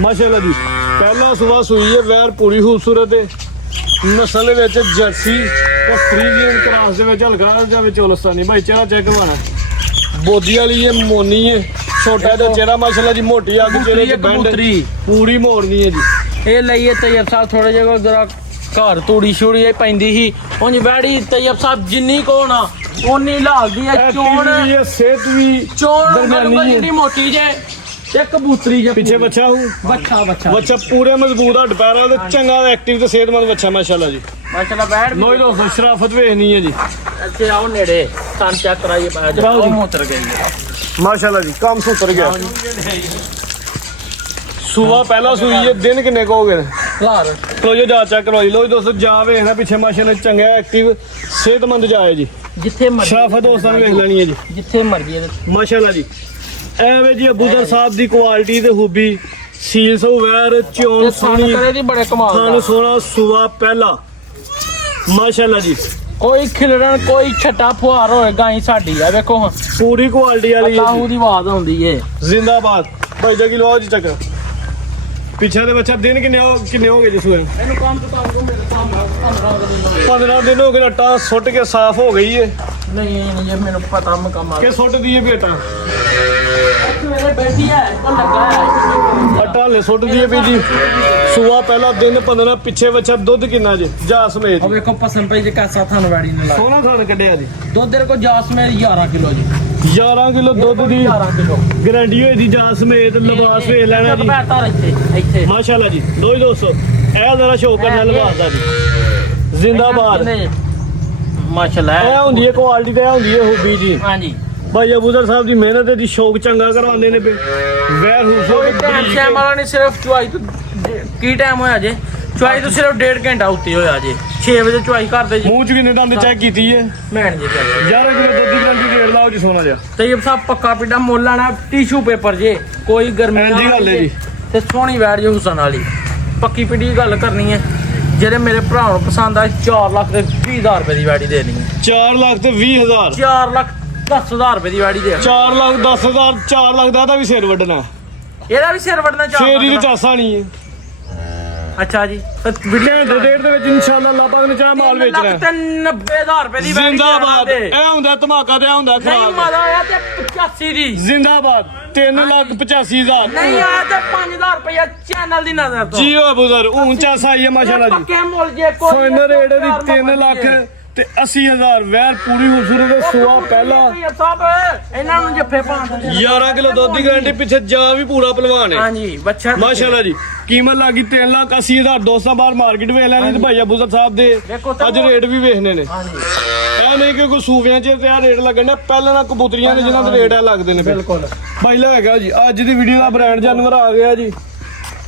ਮਾਸ਼ਾਅੱਲਾ ਜੀ ਪਹਿਲਾ ਸੂਆ ਸੂਈ ਹੈ ਵੈਰ ਪੂਰੀ ਖੂਬਸੂਰਤ ਹੈ ਨਸਲ ਦੇ ਵਿੱਚ ਜਰਸੀ ਤੇ ਫਰੀਜ਼ੀਅਨ ਕਰਾਸ ਦੇ ਵਿੱਚ ਹਲਕਾ ਜਿਹਾ ਵਿੱਚ ਉਲਸਤਾਨੀ ਭਾਈ ਚਿਹਰਾ ਚੈੱਕ ਕਰਵਾਣਾ ਬੋਦੀ ਵਾਲੀ ਹੈ ਮੋਨੀ ਹੈ ਛੋਟਾ ਜਿਹਾ ਚਿਹਰਾ ਮਾਸ਼ਾਅੱਲਾ ਜੀ ਮੋਟੀ ਅੱਗ ਚਿਹਰੇ ਚ ਬੈਂਡ ਪੂਰੀ ਮੋੜਨੀ ਹੈ ਜੀ ਇਹ ਲਈਏ ਤੈਯਬ ਸਾਹਿਬ ਥੋੜੇ ਜਿਹਾ ਜਰਾ ਘਰ ਤੂੜੀ ਛੂੜੀ ਇਹ ਪੈਂਦੀ ਸੀ ਉਂਝ ਵੈੜੀ ਤੈਯਬ ਸਾਹਿਬ ਜਿੰਨੀ ਕੋ ਨਾ ਓਨੀ ਲਾਗਦੀ ਹੈ ਚੋਣ ਵੀ ਹੈ ਸਿਹਤ ਵੀ ਚੋਣ ਦਰਮਿਆਨੀ ਬਿਲਕੁਲ ਹੈ। ਜਿੰਨੀ ਮੋਟੀ ਜੇ ਤੇ ਕਬੂਤਰੀ ਜੇ ਪਿੱਛੇ ਬੱਚਾ ਹੂੰ ਬੱਚਾ ਪੂਰੇ ਮਜ਼ਬੂਤ ਹੱਡ ਪੈਰਾਂ ਤੇ ਚੰਗਾ ਐਕਟਿਵ ਤੇ ਸਿਹਤਮੰਦ ਬੱਚਾ ਮਾਸ਼ਾਅੱਲਾ ਜੀ ਮਾਸ਼ਾਅੱਲਾ ਬੈਠ ਲੋ ਜੀ ਦੋਸਤੋ ਸ਼ਰਾਫਤ ਵੇਖਣੀ ਹੈ ਜੀ ਇੱਥੇ ਆਓ ਨੇੜੇ ਤਾਂ ਚੈੱਕ ਕਰਾਈਏ ਪਾ ਜਾ ਉਹ ਮੋਤਰ ਗਈ ਮਾਸ਼ਾਅੱਲਾ ਜੀ ਕੰਮ ਸੁਤਰ ਗਿਆ ਸੂਆ ਪਹਿਲਾ ਸੂਈ ਹੈ ਦਿਨ ਕਿੰਨੇ ਕੋ ਹੋ ਗਏ ਘਰ ਲੋ ਜੀ ਜਾ ਚੈੱਕ ਕਰੋ ਜੀ ਲੋ ਜੀ ਦੋਸਤੋ ਜਾ ਵੇਖਣਾ ਪਿੱਛੇ ਮਾਸ਼ਾਅੱਲਾ ਚੰਗਾ ਐਕਟਿਵ ਸਿਹਤਮੰਦ ਜਾ ਹੈ ਜੀ ਜਿੱਥੇ ਮਰਜ਼ੀ ਸ਼ਰਾਫਤ ਦੋਸਤਾਂ ਨੇ ਵੇਖ ਲੈਣੀ ਹੈ ਜੀ ਜਿੱਥੇ ਮਰਜ਼ੀ ਮਾਸ਼ਾਅੱਲਾ ਜੀ ਐਵੇਂ ਜੀ ਅਬੂਜ਼ਰ ਸਾਹਿਬ ਦੀ ਕੁਆਲਿਟੀ ਤੇ ਖੂਬੀ ਸੀਲ ਸੋ ਵੈਰ ਚੋਣ ਸੋਹਣੀ ਕਰੇ ਦੀ ਬੜੇ ਕਮਾਲ ਖਾਨ ਦਾ ਸੋਹਣਾ ਸੂਆ ਪਹਿਲਾ ਮਾਸ਼ਾਅੱਲਾ ਜੀ ਕੋਈ ਖਿਲੜਨ ਕੋਈ ਛੱਟਾ ਫੁਹਾਰ ਹੋਏ ਗਾਈ ਸਾਡੀ ਆ ਵੇਖੋ ਹਾਂ ਪੂਰੀ ਕੁਆਲਿਟੀ ਵਾਲੀ ਹੈ ਅੱਲਾਹੂ ਜੀ। ਦੀ ਆਵਾਜ਼ ਆਉਂਦੀ ਏ ਜ਼ਿੰਦਾਬਾਦ ਭਾਈ ਜੀ ਲਓ ਜੀ ਚੱਕਰ ਪਿੱਛੇ ਦੇ ਬੱਚਾ ਦਿਨ ਕਿੰਨੇ ਹੋ ਗਏ ਜਿਸ ਵੇਲੇ ਇਹਨੂੰ ਕੰਮ ਤੋਂ ਕਰ ਦੋ ਮੇਰੇ ਸਾਹਮਣੇ 15 ਦਿਨ ਹੋ ਗਏ ਲੱਟਾ ਸੁੱਟ ਕੇ ਸਾਫ਼ ਹੋ ਗਈ ਏ ਨਹੀਂ ਇਹ ਮੈਨੂੰ ਪਤਾ ਮਕਮ ਆ ਕਿ ਸੁੱਟ ਦਈਏ ਬੇਟਾ ਮੇਰੇ ਬੈਠੀ ਹੈ ਕੋ ਲੱਗਾ ਹੈ ਅੱਟਾ ਲੈ ਸੁੱਟ ਦਈਏ ਵੀ ਜੀ ਸੂਆ ਪਹਿਲਾ ਦਿਨ 15 ਪਿੱਛੇ ਬੱਚਾ ਦੁੱਧ ਕਿੰਨਾ ਜੇ ਜਾ ਸਮੇਤ ਉਹ ਵੇਖੋ ਪਸੰਦ ਪਈ ਜੇ ਕਾਸਾ ਤੁਹਾਨੂੰ ਵੈੜੀ ਨੇ ਲਾ ਸੋਹਣਾ ਖਾਣ ਕੱਢਿਆ ਜੀ ਦੁੱਧ ਦੇ ਕੋ ਜਾਸਮੇਰ 11 ਕਿਲੋ ਜੀ 11 ਕਿਲੋ ਦੁੱਧ ਦੀ 11 ਕਿਲੋ ਗਾਰੰਟੀ ਹੋਈ ਦੀ ਜਾ ਸਮੇਤ ਲਿਬਾਸ ਵੇਖ ਲੈਣਾ ਜੀ ਬੈਠਾ ਇੱਥੇ ਮਾਸ਼ਾਅੱਲਾ ਜੀ ਲੋ ਜੀ ਦੋਸਤੋ ਇਹ ਜ਼ਰਾ ਸ਼ੌਕ ਕਰਨਾ ਲਿਬਾਸ ਦਾ ਜੀ ਜ਼ਿੰਦਾਬਾਦ ਮਾਸ਼ਾਅੱਲਾ ਇਹ ਹੁੰਦੀ ਹੈ ਕੁਆਲਿਟੀ ਤੇ ਇਹ ਹੁੰਦੀ ਹੈ ਹੂਬੀ ਜੀ ਹਾਂਜੀ ਭਾਈ ਅਬੂਜ਼ਰ ਸਾਹਿਬ ਦੀ ਮਿਹਨਤ ਦੀ ਸ਼ੌਕ ਚੰਗਾ ਕਰਵਾਉਂਦੇ ਨੇ ਵੈਰ ਕੋਈ ਟਾਈਮ ਹੂਸੋ ਸ਼ੈਮ ਵਾਲਾ ਨਹੀਂ ਸਿਰਫ ਚੁਆਈ ਤੋਂ ਕੀ ਟਾਈਮ ਹੋਇਆ ਜੇ ਚੁਆਈ ਤੋਂ ਸਿਰਫ 1.5 ਘੰਟਾ ਉੱਤੇ ਹੋਇਆ ਜੇ 6 ਵਜੇ ਚੁਆਈ ਕਰਦੇ ਜੀ ਮੂੰਹ ਚ ਕਿੰਨੇ ਦੰਦ ਚੈੱਕ ਕੀਤੀ ਹੈ ਮੈਣ ਜੀ ਚੱਲ 11 ਕਿਲੋ ਦੁੱਧ ਦੀ ਗਰੰਟੀ ਰੇਟ ਲਾਓ ਜੀ ਸੋਨਾ ਜਿਹਾ ਤੈਯਬ ਸਾਹਿਬ ਪੱਕਾ ਪਿੱਡਾ ਮੁੱਲ ਆਣਾ ਟਿਸ਼ੂ ਪੇਪਰ ਜੇ ਕੋਈ ਗਰਮੀ ਹਾਂਜੀ ਨਾ ਗੱਲ ਹੈ ਜੀ। ਤੇ ਸੋਹਣੀ ਵੈੜ ਜੇ ਹੁਸਨ ਵਾਲੀ ਪੱਕੀ ਪਿੱਡੀ ਗੱਲ ਕਰਨੀ ਹੈ ਜਿਹੜੇ ਮੇਰੇ ਭਰਾ ਨੂੰ ਪਸੰਦ ਆ 4 ਲੱਖ ਤੇ 20,000 ਰੁਪਏ ਦੀ ਵੈੜੀ ਦੇਣੀ ਹੈ 4 ਲੱਖ ਤੇ 20,000 4 ਲੱਖ 10,000 ਰੁਪਏ ਦੀ ਵੈੜੀ ਦੇ 4 ਲੱਖ 10,000 4 ਲੱਖ ਦਾ ਵੀ ਸਿਰ ਵੱਢਣਾ ਇਹਦਾ ਵੀ ਸਿਰ ਵੜਨਾ ਸ਼ੇਰ ਹੀ ਚਾਹੀਦਾ ਚਾਸਾ ਨਹੀਂ ਹੈ ਅੱਛਾ ਜੀ ਘੰਟੇ ਡੇਢ ਦੇ ਵਿੱਚ ਇਨਸ਼ਾਅੱਲਾ ਅੱਲਾਹ ਪਾਕ ਨੇ ਚਾਹ ਮਾਲ ਵੇਚਣਾ ਹੈ। 90,000 ਰੁਪਏ ਦੀ ਵੈੜੀ ਜ਼ਿੰਦਾਬਾਦ ਇਹ ਹੁੰਦਾ ਧਮਾਕਾ ਤੇ ਇਹ ਹੁੰਦਾ ਨਹੀਂ ਖਰਾਬ ਮਜ਼ਾ ਆਇਆ ਤੇ 85 ਦੀ ਜ਼ਿੰਦਾਬਾਦ 3,85,000 ਨਹੀਂ ਆਇਆ ਤੇ 5,000 ਰੁਪਏ ਚੈਨਲ ਦੀ ਨਜ਼ਰ ਤੋਂ ਜੀ ਹੋ ਬੁਜ਼ਰ ਹੁਣ ਚਾਸਾ ਹੀ ਹੈ ਮਾਸ਼ਾਅੱਲਾ ਜੀ ਪੱਕੇ ਮੁੱਲ ਜੇ ਕੋਈ ਸੋ ਇਹਨਾਂ ਰੇਟ ਦੀ 3 ਲੱਖ ਤੇ 80,000 ਵੈਰ ਪੂਰੀ ਖੂਬਸੂਰਤ ਸੂਆ ਪਹਿਲਾ ਸਾਹਿਬ ਇਹਨਾਂ ਨੂੰ ਜੱਫੇ ਪਾਣ 11 ਕਿਲੋ ਦੁੱਧ ਦੀ ਗਾਰੰਟੀ ਪਿੱਛੇ ਜਾ ਵੀ ਪੂਰਾ ਪਹਿਲਵਾਨ ਹੈ ਹਾਂਜੀ ਬੱਚਾ ਮਾਸ਼ਾਅੱਲਾ ਜੀ ਕੀਮਤ ਲੱਗੀ 3,80,000 200 ਬਾਹਰ ਮਾਰਕੀਟ ਵੇਚ ਲੈਣੀ ਤੇ ਭਾਈ ਅਬੂਜ਼ਰ ਸਾਹਿਬ ਦੇ ਵੇਖੋ ਤਾਂ ਅੱਜ ਰੇਟ ਵੀ ਵੇਖਣੇ ਨੇ ਹਾਂਜੀ ਇਹ ਨਹੀਂ ਕਿ ਕੋਈ ਸੂਫਿਆਂ 'ਚ ਤੇ ਆ ਰੇਟ ਲੱਗਣਾ ਪਹਿਲਾਂ ਨਾ ਕਬੂਤਰੀਆਂ ਦੇ ਜਿਹਨਾਂ ਦੇ ਰੇਟ ਆ ਲੱਗਦੇ ਨੇ ਬਿਲਕੁਲ ਪਹਿਲਾਂ ਹੈਗਾ ਜੀ ਅੱਜ ਦੀ ਵੀਡੀਓ ਦਾ ਬ੍ਰਾਂਡ ਜਾਨਵਰ ਆ ਗਿਆ ਜੀ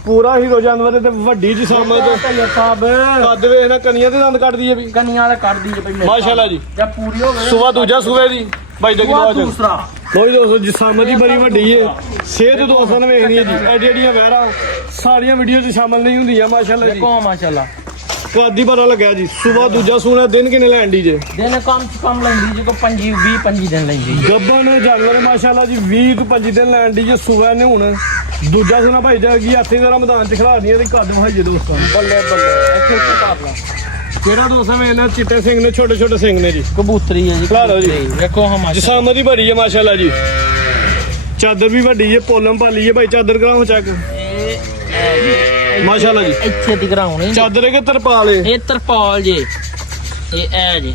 ਪੂਰਾ ਹੀਰੋ ਜਾਨਵਰ ਤੇ ਵੱਡੀ ਜਿਸਮ ਤੇ ਤੈਯਬ ਸਾਹਿਬ ਕੱਦ ਵੇਖਣਾ ਕਨੀਆਂ ਤੇ ਦੰਦ ਕੱਢਦੀ ਹੈ ਵੀ ਕਨੀਆਂ ਦਾ ਕੱਢਦੀ ਜੇ ਭਾਈ ਮਾਸ਼ਾਅੱਲਾ ਜੀ ਜਦ ਪੂਰੀ ਹੋ ਗਈ ਸੂਆ ਦੂਜਾ ਸੂਏ ਦੀ ਭਾਈ ਦੇ ਉਹ ਕਿਲੋ ਦੂਸਰਾ ਕੋਈ ਦੋਸਤੋ ਜਿਸਮ ਦੀ ਬੜੀ ਵੱਡੀ ਹੈ ਸਿਹਤ ਦੋਸਤਾਂ ਨੇ ਵੇਖਣੀ ਹੈ ਜੀ ਐਡੀ ਐਡੀਆਂ ਵਹਿਰਾਂ ਸਾਰੀਆਂ ਵੀਡੀਓ 'ਚ ਸ਼ਾਮਲ ਨਹੀਂ ਹੁੰਦੀਆਂ ਮਾਸ਼ਾਅੱਲਾ ਜੀ ਦੇਖੋ ਮਾਸ਼ਾਅੱਲਾ ਕਾਦੀ ਪਤਾ ਲੱਗਿਆ ਜੀ ਸੂਆ ਦੂਜਾ ਸੂਣਾ ਦਿਨ ਕਿੰਨੇ ਲੈਂਦੀ ਜੇ ਦਿਨ ਕਮ ਸੇ ਕਮ ਲੈਂਦੀ ਜੇ ਕੋ 25 ਦਿਨ ਲੈਂਦੀ ਗੱਬਨ ਜਾਨਵਰ ਮਾਸ਼ਾਅੱਲਾ ਜੀ 20 ਤੋਂ 25 ਦਿਨ ਲੈਂਦੀ ਜੇ ਸੂਆ ਨੇ ਹੁਣ ਦੂਜਾ ਸੂਣਾ ਭਾਈ ਜਾ ਗਈ ਹੱਥੇ ਦਾ ਮੈਦਾਨ 'ਚ ਖਿਲਾੜਨੀ ਇਹਦੀ ਕੱਦ ਭਾਈਏ ਦੋਸਤਾਂ ਨੂੰ। ਬੱਲੇ ਬੱਲੇ ਇੱਥੇ ਕਰ ਲਾ ਕਿਹੜਾ ਦੋਸਤਾਂ ਵੇ ਇਹਨਾਂ ਚਿੱਟੇ ਸਿੰਘ ਨੇ ਛੋਟੇ ਛੋਟੇ ਸਿੰਘ ਨੇ ਜੀ ਕਬੂਤਰੀ ਹੈ ਜੀ ਖਿਲਾ ਲਓ ਜੀ। ਵੇਖੋ ਹਾਂ ਮਾਸ਼ਾਅੱਲਾ ਜਿਸਮ ਦੀ ਬੜੀ ਹੈ ਮਾਸ਼ਾਅੱਲਾ ਜੀ ਚਾਦਰ ਵੀ ਵੱਡੀ ਹੈ ਪੋਲਮ ਪਾਲੀ ਹੈ ਭਾਈ ਚਾਦਰ ਕਰਾਓ ਚੈੱਕ ਮਾਸ਼ਾਅੱਲਾ ਜੀ ਇੱਥੇ ਦੀ ਕਰਾਉਣੀ ਚਾਦਰ ਹੈ ਕਿ ਤਰਪਾਲ ਹੈ ਇਹ ਤਰਪਾਲ ਜੇ ਇਹ ਐ ਜੇ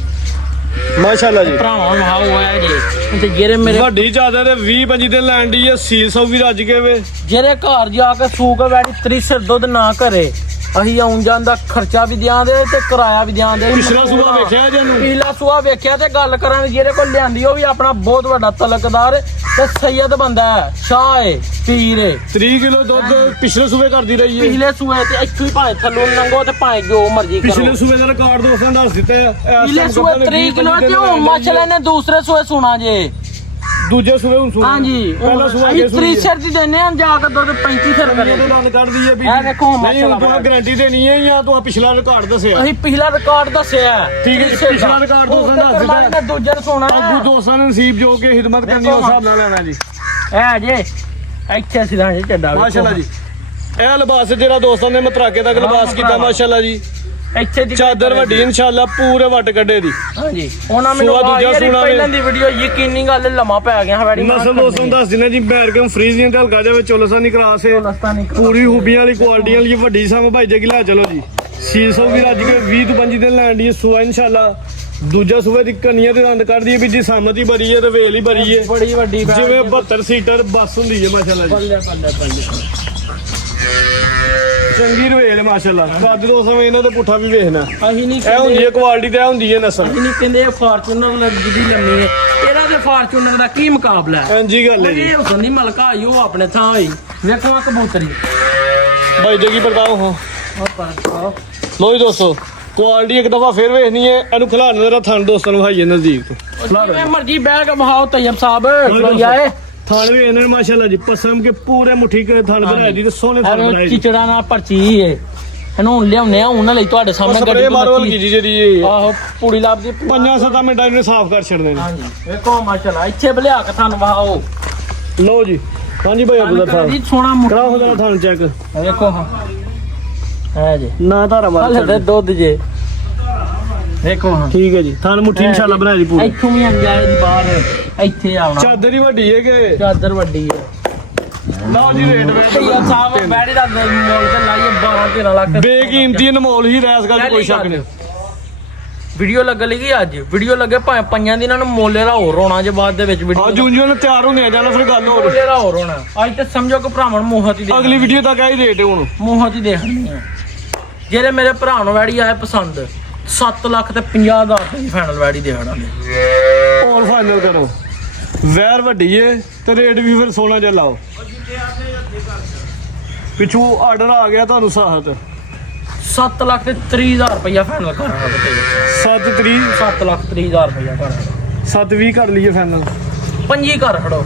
ਮਾਸ਼ਾਅੱਲਾ ਜੀ ਭਰਾਵਾਂ ਵਾਹ ਹੋਇਆ ਜੇ ਤੇ ਜਿਹੜੇ ਮੇਰੇ ਵੱਡੀ ਚਾਦਰ ਤੇ 20 25 ਦਿਨ ਲੈਣ ਦੀ ਹੈ ਸੀਲ ਸੌ ਵੀ ਰੱਜ ਕੇ ਵੇ ਜਿਹੜੇ ਘਰ ਜਾ ਕੇ ਸੂਕ ਵੈੜੀ 30 ਦੁੱਧ ਨਾ ਕਰੇ ਅਸੀਂ ਆਉਣ ਜਾਣ ਦਾ ਖਰਚਾ ਵੀ ਦਿਆਂਦੇ ਤੇ ਕਿਰਾਇਆ ਵੀ ਦਿਆਂਦੇ ਪਿਛਲਾ ਸੂਆ ਵੇਖਿਆ ਜਾਨੂੰ ਪਿਛਲਾ ਸੂਆ ਵੇਖਿਆ ਤੇ ਗੱਲ ਕਰਾਂਗੇ ਜਿਹਦੇ ਕੋਲ ਲਿਆਂਦੀ ਉਹ ਵੀ ਆਪਣਾ ਬਹੁਤ ਵੱਡਾ ਤਲਕਦਾਰ ਤੇ ਸੈਯਦ ਬੰਦਾ ਹੈ ਸ਼ਾਹ ਹੈ ਪੀਰ ਹੈ 30 ਕਿਲੋ ਦੁੱਧ ਪਿਛਲੇ ਸੂਏ ਕਰਦੀ ਰਹੀ ਹੈ ਪਿਛਲੇ ਸੂਏ ਤੇ ਇੱਥੋਂ ਹੀ ਭਾਵੇਂ ਥੱਲੋਂ ਲੰਘੋ ਤੇ ਭਾਵੇਂ ਜੋ ਮਰਜ਼ੀ ਕਰੋ ਪਿਛਲੇ ਸੂਏ ਦਾ ਰਿਕਾਰਡ ਦੋਸਤਾਂ ਦੱਸ ਦਿੱਤਾ ਹੈ ਪਿਛਲੇ ਸੂਏ 3 ਕਿਲੋ ਤੇ ਹੁਣ ਮਾਸ਼ਾਅੱਲਾ ਨੇ ਦੂਸਰੇ ਸੂਏ ਸੁਣਾ ਜੇ ਦੂਜੇ ਸੂਏ ਹੁਣ ਸੂਏ ਹਾਂਜੀ ਪਹਿਲਾ ਸੂਆ ਅਸੀਂ ਕੇ ਸੂਈ 30 ਸਿਰ ਦੀ ਦਿੰਨੇ ਆ ਜਾ ਕੇ ਦੁੱਧ 35 ਸਿਰ ਕਰੇ ਇਹ ਦੰਦ ਕੱਢਦੀ ਹੈ ਵੀ ਇਹ ਦੇਖੋ ਨਹੀਂ ਹੁਣ ਮਾਸ਼ਾਅੱਲਾ ਤੂੰ ਗਾਰੰਟੀ ਦੇਣੀ ਹੈ ਜਾਂ ਤੂੰ ਪਿਛਲਾ ਰਿਕਾਰਡ ਦੱਸਿਆ ਅਸੀਂ ਪਿਛਲਾ ਰਿਕਾਰਡ ਦੱਸਿਆ ਠੀਕ ਹੈ ਜੀ, ਪਿਛਲਾ ਰਿਕਾਰਡ ਤੁਸੀਂ ਦੱਸ ਦਿੱਤਾ। ਦਿੱਤਾ ਦੂਜੇ ਨੂੰ ਸੋਣਾ ਅੱਗੂ ਦੋਸਤਾਂ ਨੂੰ ਨਸੀਬ ਜੋ ਕੇ ਖਿਦਮਤ ਕਰਨੀ ਉਸ ਹਿਸਾਬ ਨਾਲ ਲੈਣਾ ਜੀ ਹੈ ਜੇ ਇੱਥੇ ਸਿੱਧਾ ਜੇ ਚੱਡਾ ਮਾਸ਼ਾਅੱਲਾ ਜੀ ਇਹ ਲਿਬਾਸ ਜਿਹੜਾ ਦੋਸਤਾਂ ਨੇ ਮਤਰਾਕੇ ਤੱਕ ਲਿਬਾਸ ਕੀਤਾ ਮਾਸ਼ਾਅੱਲਾ ਜੀ ਇੱਥੇ ਦੀ ਚਾਦਰ ਵੱਡੀ ਇਨਸ਼ਾਅੱਲਾ ਪੂਰੇ ਵੱਟ ਕੱਢੇ ਦੀ ਹਾਂਜੀ ਉਹਨਾਂ ਮੈਨੂੰ ਸੂਆ ਦੂਜਾ ਸੂਣਾ ਪਹਿਲਾਂ ਦੀ ਵੀਡੀਓ ਯਕੀਨੀ ਗੱਲ ਲੰਮਾ ਪੈ ਗਿਆ ਵੈੜੀ ਨਸਲ ਦੋਸਤਾਂ ਦੱਸ ਦਿੰਦੇ ਜੀ ਬੈਰਗਮ ਫਰੀਜ਼ੀਆਂ ਤੇ ਹਲਕਾ ਜਾਵੇ ਚੋਲਸਾਨੀ ਕਰਾਸ ਹੈ ਪੂਰੀ ਹੂਬੀਆਂ ਵਾਲੀ ਕੁਆਲਿਟੀ ਵਾਲੀ ਵੱਡੀ ਸਾਮ ਭਾਈ ਜੀ ਲੈ ਚਲੋ ਜੀ 600 ਵੀ ਰੱਜ ਕੇ 20 ਤੋਂ 25 ਦਿਨ ਲੈਣ ਦੀ ਸੂਆ ਇਨਸ਼ਾਅੱਲਾ ਦੂਜਾ ਸੂਏ ਦੀ ਕਨੀਆਂ ਤੇ ਦੰਦ ਕੱਢਦੀ ਹੈ ਵੀ ਜੀ ਸਾਮਤ ਹੀ ਬੜੀ ਹੈ ਤੇ ਵੇਲ ਹੀ ਬੜੀ ਹੈ ਬੜੀ ਵੱਡੀ ਜਿਵੇਂ 72 ਸੀਟਰ ਬੱਸ ਹੁੰਦੀ ਹੈ ਮਾਸ਼ਾਅੱਲਾ ਜੀ ਬੱਲੇ ਬੱਲੇ ਬੱਲੇ ਚੰਗੀ ਰਵੇਲ ਮਾਸ਼ਾਅੱਲਾ ਕੱਦ ਦੋ ਸਮੇਂ ਇਹਨਾਂ ਦੇ ਪੁੱਠਾ ਵੀ ਵੇਖਣਾ ਅਸੀਂ ਨਹੀਂ ਇਹ ਹੁੰਦੀ ਹੈ ਕੁਆਲਿਟੀ ਤੇ ਇਹ ਹੁੰਦੀ ਹੈ ਨਸਲ ਅਸੀਂ ਨਹੀਂ ਕਹਿੰਦੇ ਫਾਰਚੂਨਰ ਲੱਗੀ ਦੀ ਲੰਮੀ ਹੈ ਇਹਦਾ ਤੇ ਫਾਰਚੂਨਰ ਦਾ ਕੀ ਮੁਕਾਬਲਾ ਹੈ ਹਾਂਜੀ ਗੱਲ ਹੈ ਜੀ ਇਹ ਉਸਨ ਦੀ ਮਲਕਾ ਆਈ ਉਹ ਆਪਣੇ ਥਾਂ ਹੋਈ ਵੇਖੋ ਆ ਕਬੂਤਰੀ ਭਾਈ ਜਗੀ ਬਤਾਓ ਹੋ ਉਹ ਪਰ ਲੋ ਜੀ ਦੋਸਤੋ ਕੁਆਲਿਟੀ ਇੱਕ ਦਫਾ ਫੇਰ ਵੇਖਣੀ ਹੈ ਇਹਨੂੰ ਖਿਲਾਣ ਦਾ ਥਣ ਦੋਸਤਾਂ ਨੂੰ ਹਾਈਏ ਨਜ਼ਦੀਕ ਤੋਂ ਜਿਵੇਂ ਮਰਜੀ ਬਹਿ ਕੇ ਬਹਾਓ ਤੈਯਬ ਸਾਹਿਬ ਲੋ ਜਾਏ ਥਣ ਵੀ ਇਹਨਾਂ ਮਾਸ਼ਾਅੱਲਾ ਜੀ ਪਸਮ ਕੇ ਪੂਰੇ ਮੁੱਠੀ ਕੇ ਥਣ ਬਣਾਈ ਦੀ ਤੇ ਸੋਹਣੇ ਥਣ ਬਣਾਏ ਜੀ ਚਿਚੜਾ ਨਾਲ ਭਰਚੀ ਏ ਇਹਨੂੰ ਲਿਆਉਣੇ ਆ ਉਹਨਾਂ ਲਈ ਤੁਹਾਡੇ ਸਾਹਮਣੇ ਸਪਰੇ ਮਾਰੋ ਹਲਕੀ ਜੀ ਜਿਹੜੀ ਇਹ ਆਹੋ ਪੂੜੀ ਲੱਭਦੀ 5-7 ਮਿੰਟਾਂ ਇਹਨੂੰ ਸਾਫ਼ ਕਰ ਛੱਡਦੇ ਨੇ ਹਾਂਜੀ ਵੇਖੋ ਮਾਸ਼ਾਅੱਲਾ ਇੱਥੇ ਬਲਿਆ ਕੇ ਤੁਹਾਨੂੰ ਵਹਾਓ ਲੋ ਜੀ ਹਾਂਜੀ ਭਾਈ ਅਬਦੁੱਲਾ ਸਾਹਿਬ ਜੀ ਸੋਨਾ ਮੁੱਠਾ ਕਰਾਓ ਉਹਦਾ ਥਣ ਚੈੱਕ ਵੇਖੋ ਹਾਂ ਹੈ ਜੀ ਨਾ ਧਾਰਾ ਮਾਰ ਹਲੇ ਤੇ ਦੁੱਧ ਜੇ ਵੇਖੋ ਹਾਂ ਠੀਕ ਹੈ ਜੀ ਥਣ ਮੁੱਠੀ ਇਨਸ਼ਾਅੱਲਾ ਬਣਾਈ ਦੀ ਪੂਰੀ ਇੱਥੋਂ ਵੀ ਅੰਜਾਏ ਦੀ ਬਾਹਰ ਇੱਥੇ ਆਉਣਾ ਚਾਦਰ ਹੀ ਵੱਡੀ ਹੈ ਕਿ ਚਾਦਰ ਵੱਡੀ ਹੈ ਲਓ ਜੀ ਰੇਟ ਵੇਖ ਤੈਯਬ ਸਾਹਿਬ ਬੈੜੀ ਦਾ ਮੁੱਲ ਤੇ ਲਾਈਏ 12-13 ਲੱਖ ਬੇਕੀਮਤੀ ਅਨਮੋਲ ਹੀ ਰਹਿ ਇਸ ਗੱਲ 'ਚ ਕੋਈ ਸ਼ੱਕ ਨਹੀਂ ਵੀਡੀਓ ਲੱਗ ਲਗੀ ਅੱਜ ਵੀਡੀਓ ਲੱਗੇ ਭਾਵੇਂ ਪੰਜਾਂ ਦਿਨਾਂ ਨੂੰ ਮੋਲੇ ਦਾ ਹੋਰ ਹੋਣਾ ਜੇ ਬਾਅਦ ਦੇ ਵਿੱਚ ਆ ਵੀਡੀਓ ਜੂੰਜੀਆਂ ਨੂੰ ਤਿਆਰ ਹੋਣੇ ਆ ਜਾਣਾ ਫਿਰ ਗੱਲ ਹੋਰ ਮੋਲੇ ਦਾ ਹੋਰ ਹੋਣਾ ਅੱਜ ਤੇ ਸਮਝੋ ਕਿ ਭਰਾਵਾਂ ਨੂੰ ਮੋਹਤ ਹੀ ਅਗਲੀ ਵੀਡੀਓ ਤੱਕ ਆਈ ਰੇਟ ਹੁਣ ਮੋਹਤ ਹੀ ਦੇਖਣੀ ਹੈ ਜਿਹੜੇ ਮੇਰੇ ਭਰਾ ਨੂੰ ਵੈੜੀ ਆਏ ਪਸੰਦ 7 ਲੱਖ ਤੇ 50,000 ਦੀ ਫਾਈਨਲ ਵੈੜੀ ਦੇਣਾ ਹੋਰ ਫਾਈਨਲ ਕਰੋ ਵੈਰ ਵੱਡੀ ਏ ਤੇ ਰੇਟ ਵੀ ਫਿਰ ਸੋਨਾ ਜਿਹਾ ਲਾਓ ਪਿੱਛੋਂ ਆਰਡਰ ਆ ਗਿਆ ਤੁਹਾਨੂੰ ਸਾਹਤ 7 ਲੱਖ ਤੇ 30,000 ਰੁਪਇਆ ਫਾਈਨਲ ਕਰਾਂਗਾ ਬਤੇ 7 ਤਰੀਕ 7 ਲੱਖ 30,000 ਰੁਪਇਆ ਕਰਾਂਗਾ 7-20 ਕਰ ਲਈਏ ਫਾਈਨਲ 25 ਕਰ ਖੜੋ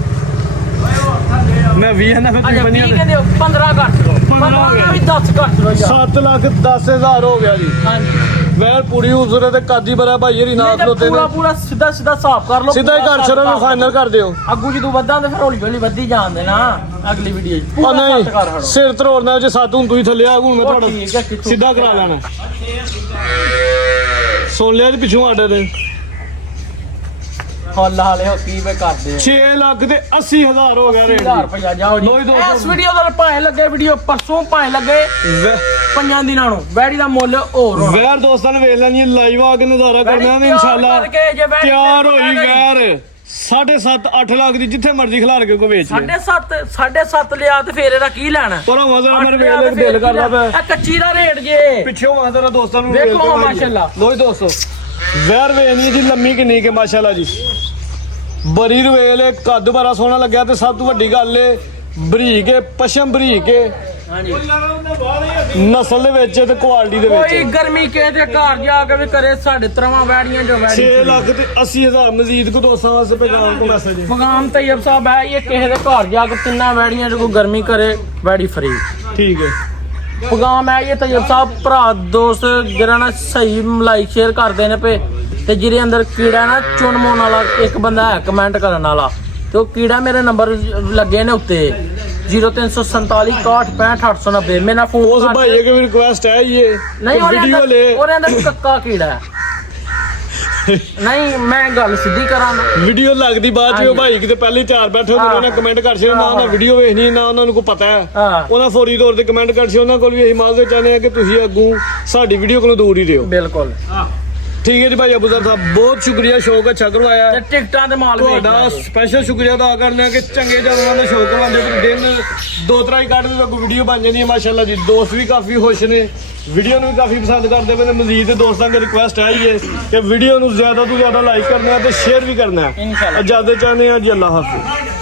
ਮੈਂ 20 ਨਾ ਫਿਰ ਅੱਛਾ 20 ਤੁਸੀਂ ਕਹਿੰਦੇ 15 ਕਰ ਛੜੋ 15 ਵੀ 10 ਕਰ ਛੜੋ ਯਾਰ 7,10,000 ਹੋ ਗਿਆ ਜੀ ਹਾਂਜੀ ਵੈਰ ਪੂਰੀ ਉਸਰੇ ਤੇ ਕਾਦੀ ਬਰਾ ਭਾਈ ਹਰੀ ਨਾਥ ਲੋਤੇ ਨੇ ਪੂਰਾ ਪੂਰਾ ਸਿੱਧਾ ਸਿੱਧਾ ਹਿਸਾਬ ਕਰ ਲਓ ਸਿੱਧਾ ਹੀ ਕਰ ਛੜੋ ਵੀ ਫਾਈਨਲ ਕਰ ਦਿਓ ਅੱਗੂ ਜਦੋਂ ਵੱਧਾਂ ਤੇ ਫਿਰ ਹੌਲੀ ਹੌਲੀ ਵੱਧੀ ਜਾਂਦੇ ਨਾ ਅਗਲੀ ਵੀਡੀਓ 'ਚ ਉਹ ਪੂਰਾ ਨਹੀਂ ਸੱਤ ਕਰ ਖੜੋ ਸਿਰ ਤਰੋੜਨਾ ਜੇ 7 ਹੁਣ ਤੁਸੀਂ ਥੱਲੇ ਆ ਹੁਣ ਮੈਂ ਉਹ ਠੀਕ ਹੈ, ਤੁਹਾਡਾ ਕਿੱਥੋਂ ਸਿੱਧਾ ਕਰਾ ਲੈਣਾ ਸੁਣ ਲਿਆ ਜੀ ਪਿੱਛੋਂ ਆਰਡਰ ਹੱਲ ਹਾਲੇ ਹੋ ਕੀ ਵੇ ਕਰਦੇ 6 ਲੱਖ ਤੇ 80,000 ਹੋ ਗਿਆ ਰੇਟ 1000 ਰੁਪਇਆ ਜਾਓ ਜੀ ਲਓ ਜੀ ਦੋਸਤੋ। ਇਸ ਵੀਡੀਓ ਦਾ ਭਾਵੇਂ ਲੱਗੇ ਵੀਡੀਓ ਪਰਸੋਂ ਭਾਵੇਂ ਲੱਗੇ ਪੰਜਾਂ ਦਿਨਾਂ ਨੂੰ ਵੈੜੀ ਦਾ ਮੁੱਲ ਹੋਰ ਹੋਣਾ ਵੈਰ ਦੋਸਤਾਂ ਨੇ ਵੇਖ ਲੈਣੀ ਲਾਈਵ ਆ ਕੇ ਨਜ਼ਾਰਾ ਕਰਨਾ ਨੇ ਇਨਸ਼ਾਅੱਲਾ ਤਿਆਰ ਹੋਈ ਵੈਰ 7.5-8 ਲੱਖ ਦੀ ਜਿੱਥੇ ਮਰਜ਼ੀ ਖਿਲਾਰ ਕੇ ਕੋ ਵੇਚ ਲੈ 7.5 ਲਿਆ ਤੇ ਫੇਰ ਇਹਦਾ ਕੀ ਲੈਣਾ ਪਰ ਉਹ ਜ਼ਰਾ ਮੇਰੇ ਵੇਲੇ ਦਿਲ ਕਰਦਾ ਪਿਆ ਇਹ ਕੱਚੀ ਦਾ ਰੇਟ ਜੇ ਪਿੱਛੋਂ ਆ ਜ਼ਰਾ ਦੋਸਤਾਂ ਨੂੰ ਵੇਖੋ ਵੇਖ ਕੇ ਮਾਸ਼ਾਅੱਲਾ। ਲੋ ਜੀ ਦੋਸਤੋ ਵੈਰ ਵੇਖਣੀ ਜੀ ਲੰਮੀ ਕਿੰਨੀ ਕੇ ਮਾਸ਼ਾਅੱਲਾ ਜੀ ਬਰੀ ਰਵੇਲ ਏ ਕੱਦ ਬੜਾ ਸੋਹਣਾ ਲੱਗਿਆ ਤੇ ਸਭ ਤੋਂ ਵੱਡੀ ਗੱਲ ਏ ਬਰੀਕ ਏ ਪਸ਼ਮ ਬਰੀਕ ਏ ਹਾਂਜੀ ਨਸਲ ਦੇ ਵਿੱਚ ਤੇ ਕੁਆਲਿਟੀ ਦੇ ਕੋਈ ਵਿੱਚ ਗਰਮੀ ਕਿਸੇ ਦੇ ਘਰ ਜਾ ਕੇ ਵੀ ਕਰੇ ਸਾਡੇ ਤਰਵਾਂ ਵੈੜੀਆਂ ਜੋ 6 ਲੱਖ ਤੇ 80,000 ਮਜ਼ੀਦ ਕੋ ਦੋਸਤਾਂ ਵਾਸਤੇ ਪੈਗਾਮ ਕੋ ਮੈਸੇਜ ਮਕਾਮ ਤੈਯਬ ਸਾਹਿਬ ਹੈ ਇਹ ਕਿਸੇ ਦੇ ਘਰ ਜਾ ਕੇ ਤਿੰਨਾਂ ਵੈੜੀਆਂ ਜੋ ਕੋਈ ਗਰਮੀ ਕਰੇ ਵੈੜੀ ਫਰੀ ਠੀਕ ਹੈ ਪੈਗਾਮ ਹੈ ਇਹ ਤੈਯਬ ਸਾਹਿਬ ਭਰਾ ਦੋਸਤ ਜਿਹੜਾ ਨਾ ਸਹੀ ਲਾਈਕ ਸ਼ੇਅਰ ਕਰਦੇ ਨੇ ਪਏ ਤੇ ਜਿਹਦੇ ਅੰਦਰ ਕੀੜਾ ਨਾ ਚੁਣਮੋਣ ਵਾਲਾ ਇੱਕ ਬੰਦਾ ਹੈ ਕਮੈਂਟ ਕਰਨ ਵਾਲਾ ਤੇ ਉਹ ਕੀੜਾ ਮੇਰੇ ਨੰਬਰ ਲੱਗੇ ਨੇ ਉੱਤੇ 0347 61 65 890 ਮੇਰਾ ਫੋਨ ਉਸ ਭਾਈ ਕੀ ਰਿਕੁਐਸਟ ਹੈ ਇਹ ਨਹੀਂ ਵੀਡੀਓ ਲੈ ਉਹਦੇ ਅੰਦਰ ਕੱਕਾ ਕੀੜਾ ਹੈ ਨਹੀਂ ਮੈਂ ਗੱਲ ਸਿੱਧੀ ਕਰਾਂ ਵੀਡੀਓ ਲੱਗਦੀ ਬਾਅਦ ਚ ਉਹ ਭਾਈ ਕਿਤੇ ਪਹਿਲੇ ਚਾਰ ਬੈਠੇ ਹੁੰਦੇ ਉਹਨਾਂ ਨੇ ਕਮੈਂਟ ਕਰ ਛੇ ਨਾ ਉਹਨਾਂ ਵੀਡੀਓ ਵੇਖਣੀ ਨਾ ਉਹਨਾਂ ਨੂੰ ਕੋਈ ਪਤਾ ਹੈ ਹਾਂ ਉਹਨਾਂ ਫੌਰੀ ਤੌਰ ਤੇ ਕਮੈਂਟ ਕਰ ਛੇ ਉਹਨਾਂ ਕੋਲ ਵੀ ਅਸੀਂ ਮਾਜ਼ਰ ਚਾਹੁੰਦੇ ਆ ਕਿ ਤੁਸੀਂ ਅੱਗੋਂ ਸਾਡੀ ਵੀਡੀਓ ਕੋਲੋਂ ਦੂਰ ਹੀ ਰਹੋ ਬਿਲਕੁਲ ਠੀਕ ਹੈ ਜੀ ਭਾਈ ਅਬੂਜ਼ਰ ਸਾਹਿਬ ਬਹੁਤ ਸ਼ੁਕਰੀਆ ਸ਼ੌਕ ਅੱਛਾ ਕਰਵਾਇਆ ਤੇ ਟਿਕਟਾਂ ਦੇ ਮਾਲ ਤੁਹਾਡਾ ਸਪੈਸ਼ਲ ਸ਼ੁਕਰੀਆ ਅਦਾ ਕਰਨਾ ਕਿ ਚੰਗੇ ਜਾਨਵਰਾਂ ਦਾ ਸ਼ੌਕ ਕਰਵਾਉਂਦੇ ਤੇ ਦਿਨ ਦੋ ਤਰਾ ਹੀ ਕੱਢਦੇ ਤਾਂ ਕੋਈ ਵੀਡੀਓ ਬਣ ਜਾਂਦੀ ਹੈ ਮਾਸ਼ਾਅੱਲਾ ਜੀ ਦੋਸਤ ਵੀ ਕਾਫੀ ਖੁਸ਼ ਨੇ ਵੀਡੀਓ ਨੂੰ ਵੀ ਕਾਫੀ ਪਸੰਦ ਕਰਦੇ ਪਏ ਨੇ ਮਜ਼ੀਦ ਦੋਸਤਾਂ ਦੀ ਰਿਕੁਐਸਟ ਹੈ ਹੀ ਹੈ ਕਿ ਵੀਡੀਓ ਨੂੰ ਜ਼ਿਆਦਾ ਤੋਂ ਜ਼ਿਆਦਾ ਲਾਈਕ ਕਰਨਾ ਹੈ ਤੇ ਸ਼ੇਅਰ ਵੀ ਕਰਨਾ ਹੈ ਇਨਸ਼ਾਅੱਲਾ ਇਜਾਜ਼ਤ ਚਾਹੁੰਦੇ ਹਾਂ ਜੀ ਅੱਲਾਹ ਹਾਫਿਜ਼